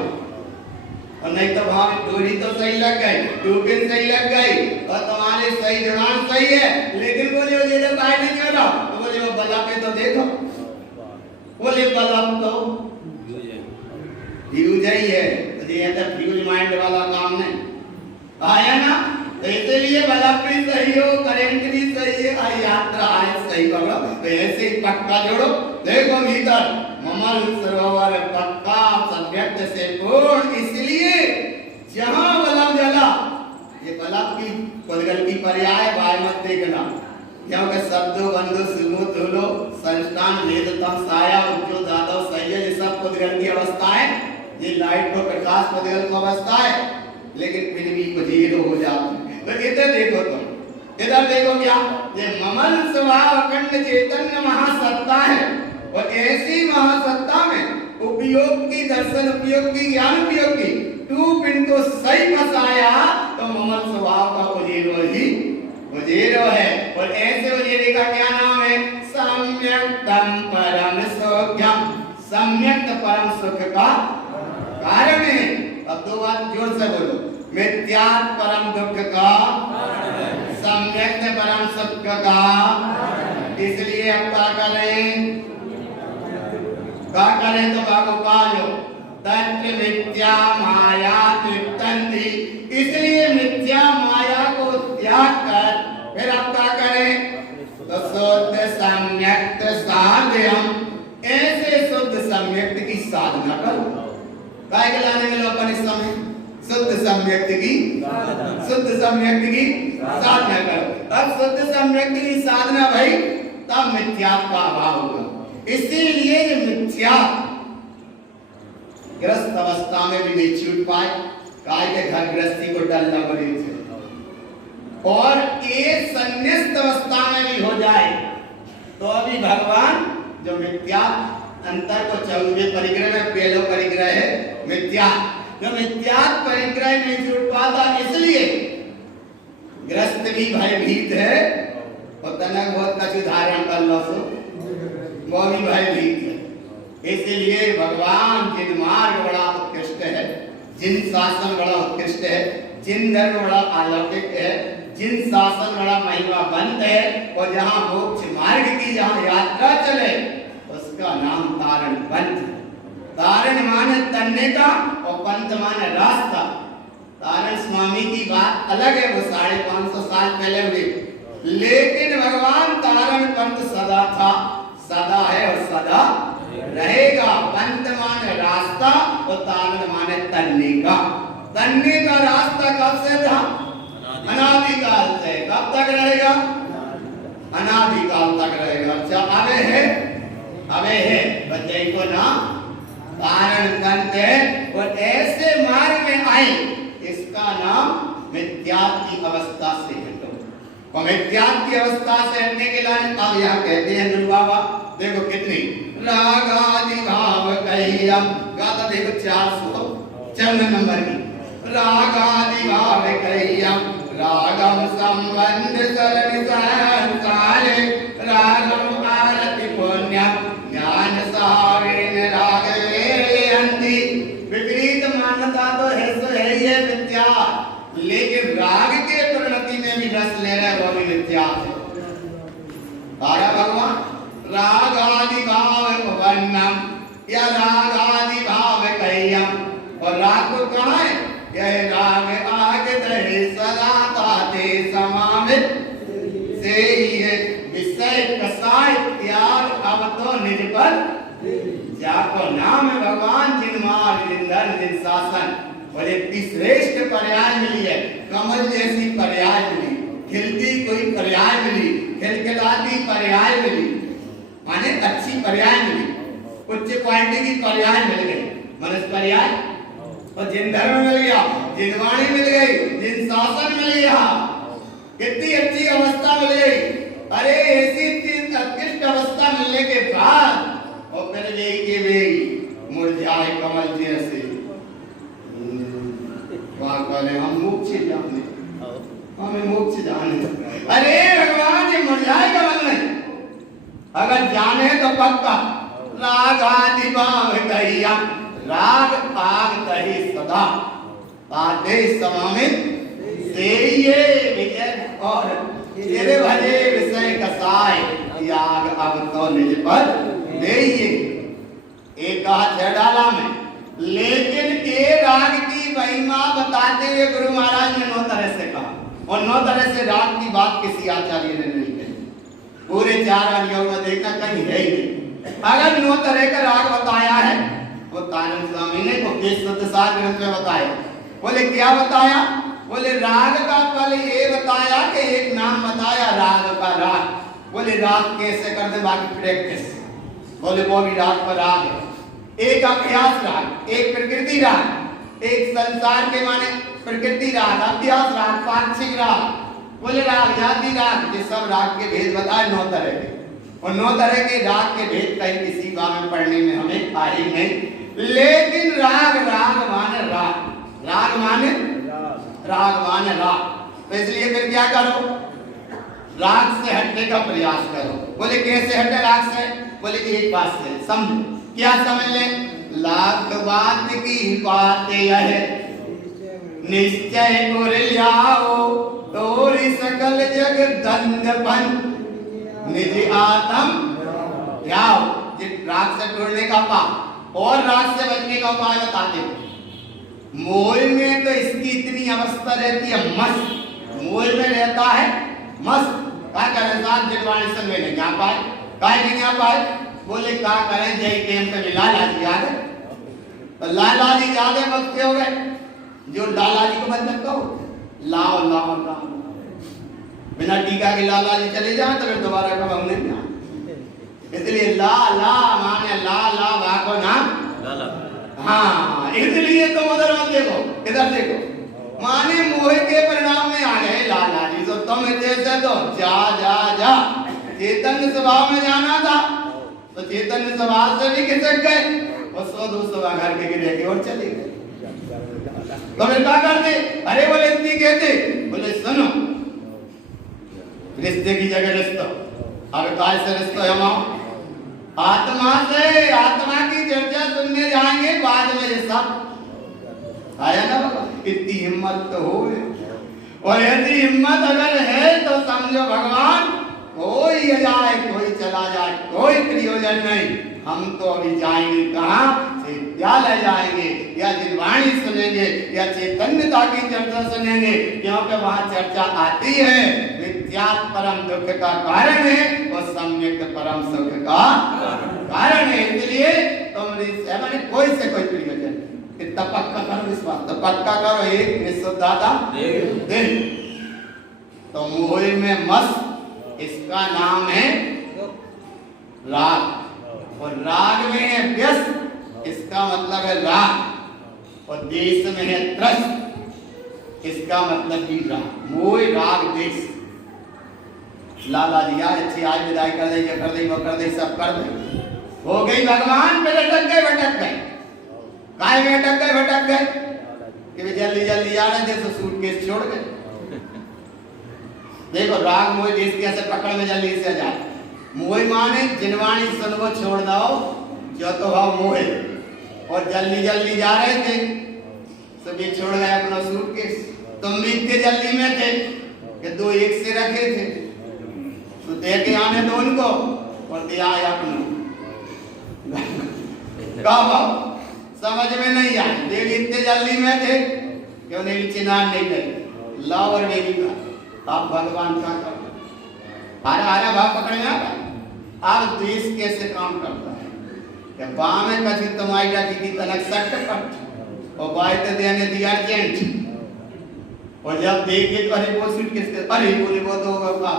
और नहीं तो वहां डोरी तो सही लग गई, ट्यूबिन सही लग गई, और तुम्हारे सही जुड़ान सही है, लेकिन बोले ये तो बाहर नहीं आ रहा, तो बोले वो बल्ब पे तो देखो, बोले बल्ब तो फ्यूज ही है, तो ये तो फ्यूज माइंड वाला काम नहीं आया ना। तो इसलिए बल्ब भी सही हो, करंट भी सही है, यात्रा आए सही होगा, तो ऐसे ही पक्का जोड़ो। देखो भीतर ममल सरोवर पक्का सव्यक्त से पूर्ण, इसलिए जहां बल्ब जला, ये बल्ब की पदगल की पर्याय बाय मत देखना, क्योंकि शब्दो बंधु सुनो धुलो संस्थान वेदतम साया उज्जो दादव सही है, ये सब पदगल की अवस्था है, ये लाइट को प्रकाश पदगल की अवस्था है, लेकिन फिर भी उजीरो हो जाती है। तो इधर देखो तुम, इधर देखो क्या, ये ममल स्वभाव अखंड चैतन्य महासत्ता है, और ऐसी महासत्ता में उपयोग की दर्शन उपयोग की ज्ञान उपयोग की टू पिन को सही फंसाया तो ममल स्वभाव का उजेरो है। और ऐसे उजेरे का क्या नाम है, सम्यक्तम परम सुखम, सम्यक परम सुख का कारण है। अब दो बात जोर से बोलो, मिथ्यात् परम दुख का, सम्यक परम सुख का। इसलिए अब क्या करें तो बाबू पालो तंत्र मिथ्या माया तृप्तन्ति, इसलिए मिथ्या माया को त्याग कर फिर अब क्या करें, तो शुद्ध सम्यक साध्यम, ऐसे शुद्ध सम्यक की साधना करो। काय के लाने में लोगों इस समय शुद्ध सम्यक की साधना करो। अब शुद्ध सम्यक की साधना भाई, तब मिथ्या का अभाव होगा। इसीलिए ये मिथ्या ग्रस्त अवस्था में भी नहीं छूट पाए, काय के घर गृहस्थी को डालना पड़े थे, और ये संन्यास्त अवस्था में भी हो जाए तो अभी भगवान जो मिथ्या अंतर को चौथे परिग्रह में पहलो परिग्रह है मिथ्या, जो मिथ्या परिग्रह नहीं छूट पाता, इसलिए ग्रस्त भी भयभीत है, और तनक बहुत कुछ उदाहरण कर लो सो वो भी भयभीत है। इसलिए भगवान जिन मार्ग बड़ा उत्कृष्ट है, जिन शासन बड़ा उत्कृष्ट है, जिन धर्म बड़ा अलौकिक है, जिन शासन बड़ा महिमावंत है, और जहाँ मोक्ष मार्ग की जहाँ यात्रा चले उसका नाम तारण पंथ। तारण माने तन्ने का, और पंथ माने रास्ता। तारण स्वामी की बात अलग है, वो 550 साल पहले हुई, लेकिन भगवान तारण पंथ सदा था, सदा है और सदा रहेगा। पंथ माने रास्ता, और तारण माने तन्ने का। तन्ने का रास्ता कब से था, अनादिकाल से। कब तक रहेगा, अनादिकाल तक रहेगा। अच्छा अबे है बच्चे को ना कारण पंथ है, और ऐसे मार्ग में आए, इसका नाम मिथ्या की अवस्था से हटो। और मिथ्या की अवस्था से हटने के लिए अब यहाँ कहते हैं गुरु बाबा, देखो कितनी रागादि भाव कहियम, गाता देखो 454 नंबर की, रागादि भाव कहियम रागम संबंध सरनि संसारे, रागम आरति पुण्यम ज्ञान सारिण रागवे अंति। विपरीत मान्यता तो है सो है ये मिथ्या, लेकिन राग के परिणति में भी रस ले रहे वो भी मिथ्या है। आया भगवान राग आदि भाव वर्णम या राग आदि भाव कह्यम, और राग को कहा है, यह राग आग दहे सदा ताते समा दे है विषय कसाय त्याग अब तो निज पर जाको नाम है भगवान जिन मार जिन धन जिन शासन। और इतनी श्रेष्ठ पर्याय मिली है, कमल जैसी पर्याय मिली, खिलती कोई पर्याय मिली, खिलखिलाती पर्याय मिली, माने अच्छी पर्याय मिली, उच्च क्वालिटी की पर्याय मिल गई, मनुष्य पर्याय। और जिन धर्म मिल गया, जिन वाणी मिल गई, जिन शासन मिल गया, कितनी अच्छी अवस्था मिल गई। अरे ऐसी उत्कृष्ट अवस्था मिलने के बाद और फिर वे मुरझाए कमल जैसे हम मोक्ष जाने, हमें मोक्ष जाने। अरे भगवान ये मुरझाए कमल नहीं, अगर जाने तो पक्का राग आदि भाव कहिया राग आग कही सदा आदेश समामित से ये विजय और तेरे भजे विषय कसाय याग अब तो निज पर देइए। एक कहा छेड़ाला में, लेकिन ये राग की महिमा बताते हुए गुरु महाराज ने 9 तरह से कहा, और 9 तरह से राग की बात किसी आचार्य ने नहीं कही। पूरे 4 अंगों में देखना कहीं है ही नहीं। अगर 9 तरह का राग बताया है वो तानंद स्वामी ने उपदेश सतसार ग्रंथ में बताया। बोले क्या बताया? बोले राग का पहले ये बताया कि एक नाम बताया राग का राग। बोले राग कैसे कर दे, बाकी प्रैक्टिस। बोले वो भी राग पर राग है, एक अभ्यास राग, एक प्रकृति राग, एक संसार के माने प्रकृति राग, अभ्यास राग, पाक्षिक राग। बोले राग जाति राग, ये सब राग के भेद बताए 9 तरह के। और 9 तरह के राग के भेद कहीं किसी बात में पढ़ने में हमें आए नहीं। लेकिन राग राग माने राग, राग माने राग माने राग। तो इसलिए फिर क्या करो, राग से हटने का प्रयास करो। बोले कैसे हटे राग से? बोले एक बात से समझो। क्या समझ ले? लाख बात की बात यह है, निश्चय कर लियाओ तोरी सकल जग दंडपन निज आत्म जाओ। राग से टूटने का उपाय और राग से बचने का उपाय बताते हो। मोह में तो इसकी इतनी अवस्था रहती है मस्त, मोह में रहता है मस्त। क्या करें साथ जिलवाणी संग में नहीं आ पाए, काहे नहीं आ पाए? बोले क्या करें, जय टेम पे मिला लाजी याद है, तो लाला जी ज्यादा वक्त हो गए। जो लाला जी को मतलब कहो लाओ लाओ लाओ, बिना टीका के लाला जी चले जाए तो फिर दोबारा कब हमने नहीं। इसलिए ला ला माने ला ला वाको नाम लाला। हाँ, इसलिए तो उधर मत देखो, इधर देखो, माने मोह के परिणाम में आ गए लाला जी। तो तुम जैसे तो जा जा जा, चैतन्य स्वभाव में जाना था तो चैतन्य स्वभाव से भी खिसक गए और 100-200 घर के गिरे की ओर चले गए। तो फिर क्या करते? अरे बोले इतनी कहते, बोले सुनो, रिश्ते की जगह रिश्ता, अब काय से रिश्ता है हम आत्मा से, आत्मा की चर्चा सुनने जाएंगे बाद में। ये सब आया ना बाबा, इतनी हिम्मत तो हो। और यदि हिम्मत अगर है तो समझो भगवान कोई जाए कोई चला जाए कोई प्रयोजन नहीं। हम तो अभी जाएंगे कहाँ? विद्यालय जाएंगे या जिलवाणी सुनेंगे या चैतन्यता की चर्चा सुनेंगे, क्योंकि वहाँ चर्चा आती है मिथ्यात् परम दुख का कारण है और सम्यक परम सुख का कारण है। इसलिए तुम मैंने कोई से कोई प्रयोजन इतना पक्का करो, विश्वास तो पक्का करो, एक निःशुद्धता दिन। तो मोह में मस्त, इसका नाम है राग। और राग में है व्यस्त, इसका मतलब है राग। और देश में है त्रस्त, इसका मतलब भी राग। मोह राग देश। लाला जी यार अच्छी आज विदाई कर दे, कर दे, वो कर दे, सब कर दे, हो गई। भगवान पे अटक गए, भटक गए। काय में अटक गए, भटक गए कि वे जल्दी जल्दी आ रहे थे तो सूटकेस छोड़ गए। देखो राग मोह देश कैसे पकड़ में जल्दी से जाए। मोह माने जिनवाणी सुनवो छोड़ दो जो तो भाव मोह, और जल्दी जल्दी जा रहे थे सब ये छोड़ गए अपना सूटकेस। तुम भी इतने जल्दी में थे कि 2 एक से रखे थे तो दे के आने दो उनको और दिया अपना। कहा समझ में नहीं आए, देवी इतने जल्दी में थे कि उन्हें चिनान नहीं लगी। लाओ और देवी का आप भगवान का कर हरा हरा भाव पकड़ में आता है। अब देश कैसे काम करता है कि बाँ में कभी तुम्हारी जाती थी तनक सट और बाएं तो देने दिया अर्जेंट, और जब देखे तो अरे वो सूट किसके, अरे बोले वो तो होगा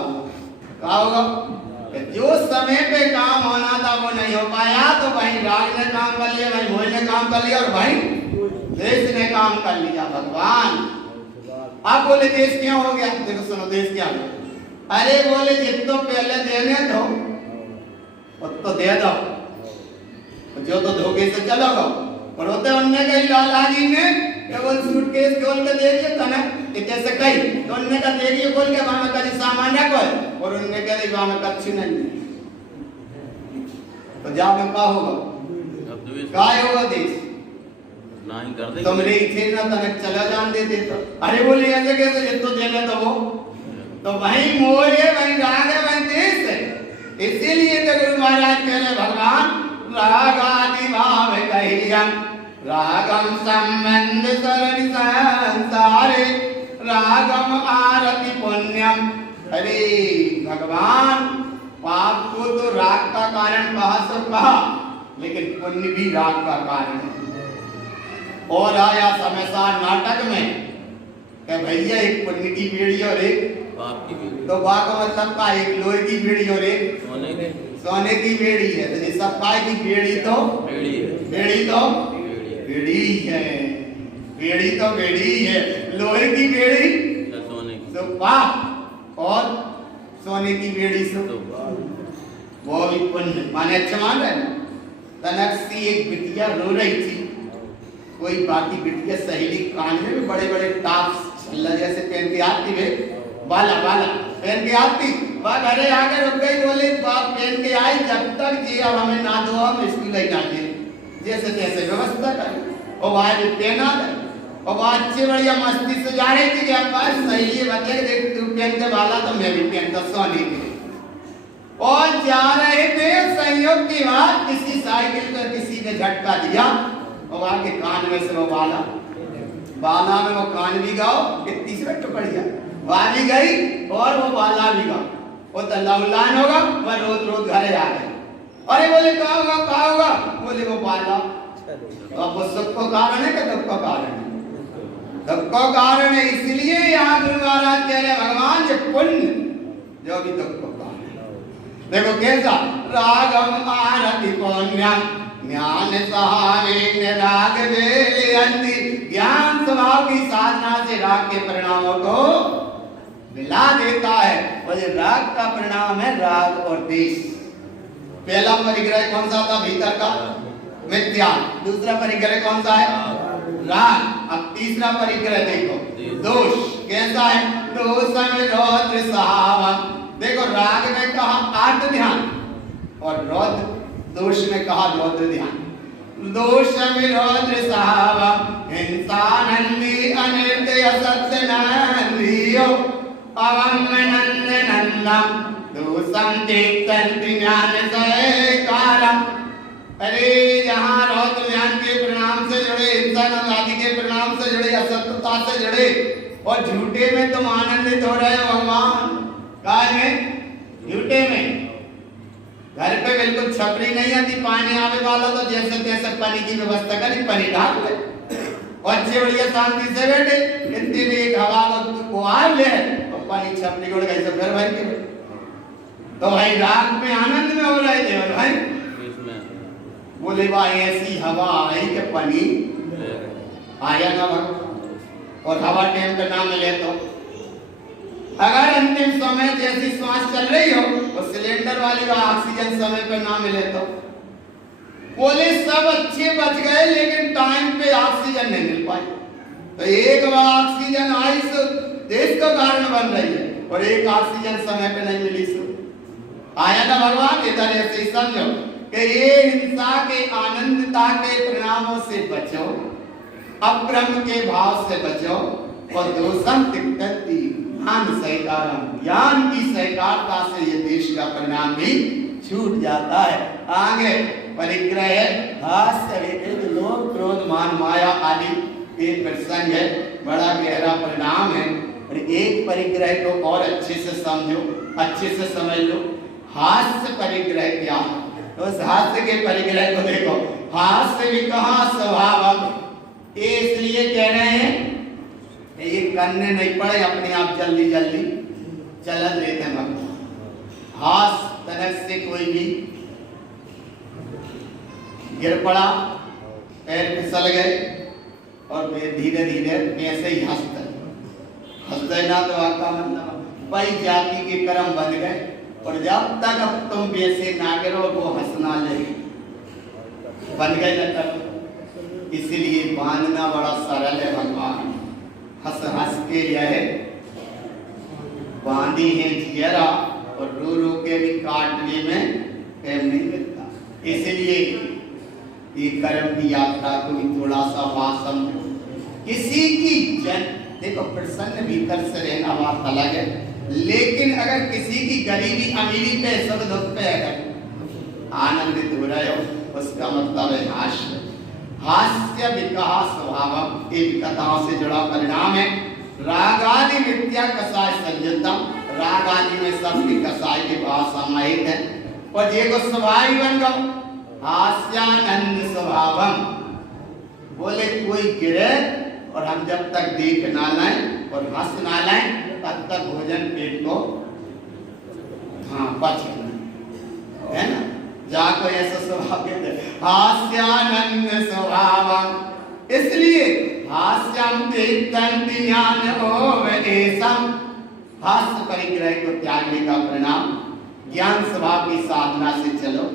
क्या होगा कि जो समय पे काम होना था वो नहीं हो पाया, तो भाई राज ने काम कर लिया, भाई मोह ने काम कर लिया, और भाई देश ने काम कर लिया। भगवान आप बोले देश क्यों हो गया? देखो सुनो देश क्या हो, अरे बोले जितना पहले देने दो तो दे दो, जो तो धोखे से चलोगा। और होते उनने कही लाला जी ने केवल सूटकेस खोल के दे दिया था ना, जैसे कही तो उनने का दे दिया खोल के वहां में कहीं सामान रखो, और उनने कह दिया वहां में कच्छ नहीं, तो जा में का होगा, काय होगा देश नहीं कर दे। तुमरे इथे ना तनक चला जान देते तो अरे बोले ऐसे कैसे जितो देने तो वो तो वही मोह है, वही राग है, वही देश है। इसीलिए तो गुरु महाराज कह रहे भगवान रागादि भाव कहियम रागम संबंध सरनि संसारे रागम आरति पुण्यम। अरे भगवान पाप को तो राग का कारण कहा सब कहा, लेकिन पुण्य भी राग का कारण है। और आया समयसार नाटक में कि भैया एक पुण्य की बेड़ी और एक पाप की बेड़ी, तो बा का मतलब का एक लोहे की बेड़ी और एक सोने की बेड़ी है। तो ये सब काय की बेड़ी तो बेड़ी है, बेड़ी तो बेड़ी है, बेड़ी तो बेड़ी है, लोहे की बेड़ी सोने तो पाप, और सोने की बेड़ी से वो भी पुण्य। माने अच्छा मान रहे ना। तनक सी एक बिटिया रो रही थी, कोई बाकी बिटिया सहेली कान में भी बड़े बड़े टाप्स छल्ला जैसे पहन के आती है, बाला बाला पहन के आती, वह घरे आकर रुक गई, बोले बाप पहन के आई, जब तक जी अब हमें ना दो हम स्कूल नहीं जाते, जैसे तैसे व्यवस्था करें। और वह भी पहना दे, और वह अच्छी बढ़िया मस्ती से जा रही थी कि अब बस सही बच्चे देख तू पहन के बाला तो मैं भी पहनता सोनी थी। और जा रहे थे, संयोग की बात किसी साइकिल पर किसी ने झटका दिया और आके कान में से वो बाला में वो कान भी गाओ, कितनी से टुकड़िया वहां भी गई और वो बाला भी गाओ, वो तो लवलान होगा, वह रोज रोज घरे आ गए। अरे बोले क्या होगा, बोले वो बाला। तो अब वो सुख को कारण है कि दुख को कारण है? दुख को कारण है। इसलिए यहाँ गुरु महाराज कह रहे भगवान ये पुण्य जो भी दुख को कारण है। देखो कैसा रागम आरति पुण्यम ज्ञान सहारे राग वेले अंति। ज्ञान स्वभाव की साधना से राग के परिणामों को मिला देता है, और ये राग का परिणाम है राग और देश। पहला परिग्रह कौन सा था? भीतर का मिथ्या। दूसरा परिग्रह कौन सा है? राग। अब तीसरा परिग्रह देखो दोष। कैसा है? दोषम रौद्र सहावन। देखो राग में कहा आर्त ध्यान, और रौद्र दोष में कहा रौद्र ध्यान। दोषम रौद्र सहावन इंसानंदी अनिर्दय सत्य नंदियो अवम नंद नंदम दोषम चेतंति ज्ञान से कारम। अरे यहाँ रौद्र ध्यान के परिणाम से जुड़े, इंसान आदि के परिणाम से जुड़े, असत्यता से जुड़े, और झूठे में तुम आनंदित हो रहे हो भगवान। काय में? झूठे में। घर पे बिल्कुल छपरी नहीं आती, पानी आने वाला तो जैसे तैसे पानी की व्यवस्था करी, पानी ढाल ले और अच्छे बढ़िया शांति से बैठे। इतनी भी एक हवा को आ ले और पानी छपरी उड़ गई, सब घर भर के। तो भाई राग में आनंद में हो रहे थे, और भाई बोले भाई ऐसी हवा आई कि पानी आया ना भगवान, और हवा टाइम का नाम ले तो अगर अंतिम समय जैसी श्वास चल रही हो, और सिलेंडर वाली का ऑक्सीजन समय पर ना मिले तो बोले सब अच्छे बच गए, लेकिन टाइम पे ऑक्सीजन नहीं मिल पाई। तो एक बार ऑक्सीजन आई सो देश का कारण बन रही है, और एक ऑक्सीजन समय पे नहीं मिली सो आया ना भगवान। इधर ऐसे समझो कि ये हिंसा के आनंदता के परिणामों से बचो, अब्रह्म के भाव से बचो, और दोषम तिक्तति ज्ञान सहकारम। ज्ञान की सहकारता से ये देश का परिणाम भी छूट जाता है। आगे परिग्रह हास्य लोभ क्रोध मान माया आदि के प्रसंग है, बड़ा गहरा परिणाम है। और एक परिग्रह को और अच्छे से समझो, अच्छे से समझ लो। हास्य परिग्रह क्या है? तो उस हास्य के परिग्रह को देखो। हास्य विकहा स्वभाव, ये इसलिए कह रहे हैं ये करने नहीं पड़े, अपने आप जल्दी जल्दी चलत रहते हैं भक्त। हास्य तनक से कोई भी गिर पड़ा, पैर फिसल गए और धीरे धीरे ऐसे ही हंसते ना तो आपका मतलब वही जाति के कर्म बन गए। और जब तक अब तुम वैसे ना गिरो वो हंसना लगे, बन गए न करो। इसलिए बांधना बड़ा सरल है भगवान, हंस हंस के यह बांधी है जियरा और रो रो के भी काटने में टाइम नहीं मिलता। इसलिए ये कर्म की यात्रा को भी थोड़ा सा बात समझो। किसी की जन देखो प्रसन्न भीतर से रहना बात अलग है, लेकिन अगर किसी की गरीबी अमीरी पे सब दुख पे अगर आनंदित हो रहे हो उसका मतलब है हास्य। हास्य विकहा स्वभाव, ये विकताओं से जुड़ा परिणाम है। रागादि विद्या कसाय संयुक्तम, राग आदि में सबकी कसाय के भाव समाहित है। और ये को स्वभाव बन गो हास्यानंद स्वभावम, बोले कोई गिरे और हम जब तक देख ना लाएं और हंस ना लाएं तब तक भोजन पेट को पच है ना। जाको ऐसा स्वभाव कहते हास्यानंद स्वभावम, इसलिए हास्यम तीर्थंति ज्ञान होवेशम, हास्य परिग्रह को त्यागने का परिणाम ज्ञान स्वभाव की साधना से चलो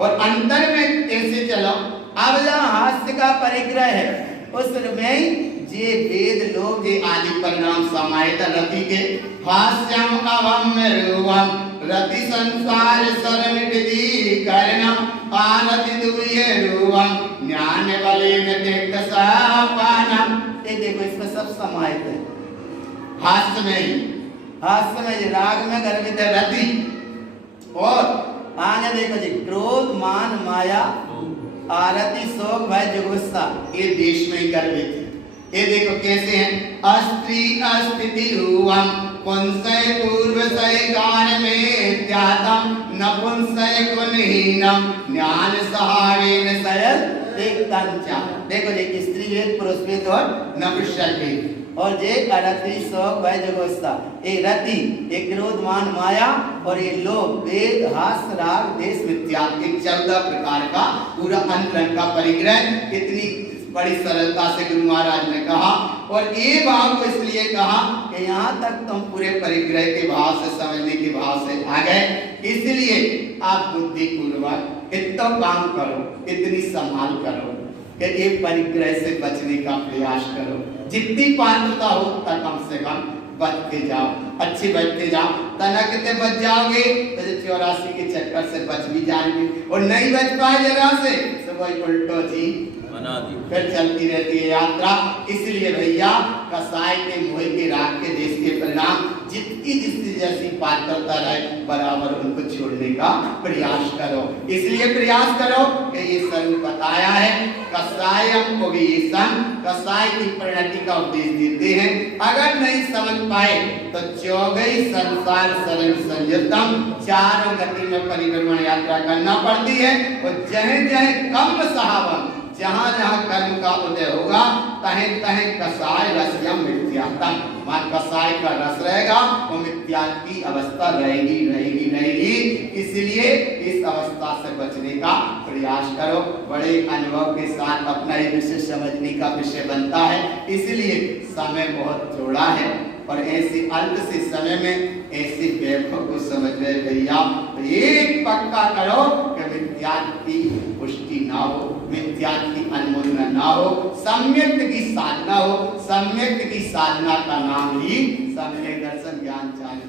और अंतर में कैसे चलो। अब जहाँ हास्य का परिग्रह है उसमें जे वेद लोग जे आदि परिणाम समाहित रति के हास्यम अवम रूपम रति संसार सरमिति कर्णम आनति दुये रूपम ज्ञान बलेन तेक्तसापानम। ये देखो इसमें सब समाहित है हास्य में ही। हास्य में राग में गर्भित है रति, और आगे देखो जी क्रोध मान माया आरती शोक भय जुगुस्सा, ये देश में ही गर्भित है। ये देखो कैसे हैं। अस्त्री अस्थिति रूपम पुंसय पूर्वसय कान में त्यातम नपुंसय गुणहीनम ज्ञान सहारेण सयल देखतंचा। देखो जी स्त्री वेद पुरुष वेद और नपुंसक वेद। और जे अरति शोक भय जुगुस्सा, ये रति, ये क्रोध मान माया और ये लोभ वेद हास्य राग देश मिथ्या, ये 14 प्रकार का पूरा अंतरंग का परिग्रह इतनी बड़ी सरलता से गुरु महाराज ने कहा। और ये भाव को इसलिए कहा कि यहाँ तक तुम पूरे परिग्रह के भाव से समझने के भाव से आ गए, इसलिए आप बुद्धि पूर्वक इतना काम करो, इतनी संभाल करो कि ये परिग्रह से बचने का प्रयास करो। जितनी पात्रता हो उतना कम से कम बचते जाओ, अच्छे बचते जाओ। तनकते बच जाओगे तो 84 के चक्कर से बच भी जाएंगे, और नहीं बच पाए जरा से तो वही उल्टो जी बना दी, फिर चलती रहती है यात्रा। इसलिए भैया कसाई के मोह के राग के देश के परिणाम जितनी जितनी जैसी पात्रता रहे बराबर उनको छोड़ने का प्रयास करो। इसलिए प्रयास करो कि ये सब बताया है कसायम को भी कसाई की परिणति का उपदेश देते हैं। अगर नहीं समझ पाए तो चौगई संसार सरल संयुक्तम, चारों गति में परिभ्रमण यात्रा करना पड़ती है। और जहे जहे कम सहावन, जहाँ जहाँ कर्म का उदय होगा तहे तहे कसाय रसयम मिथ्यात्म, वहाँ कसाय का रस रहेगा, वो मिथ्या की अवस्था रहेगी रहेगी रहेगी। इसलिए इस अवस्था से बचने का प्रयास करो। बड़े अनुभव के साथ अपना ये विषय समझने का विषय बनता है। इसलिए समय बहुत थोड़ा है और ऐसे अल्प से समय में ऐसे व्यापक को समझ रहे भैया, तो एक पक्का करो कि मिथ्या की पुष्टि ना हो, मिथ्या की अनुमोदना ना हो, सम्यक की साधना हो। सम्यक की साधना का नाम ही सम्यक दर्शन ज्ञान चाल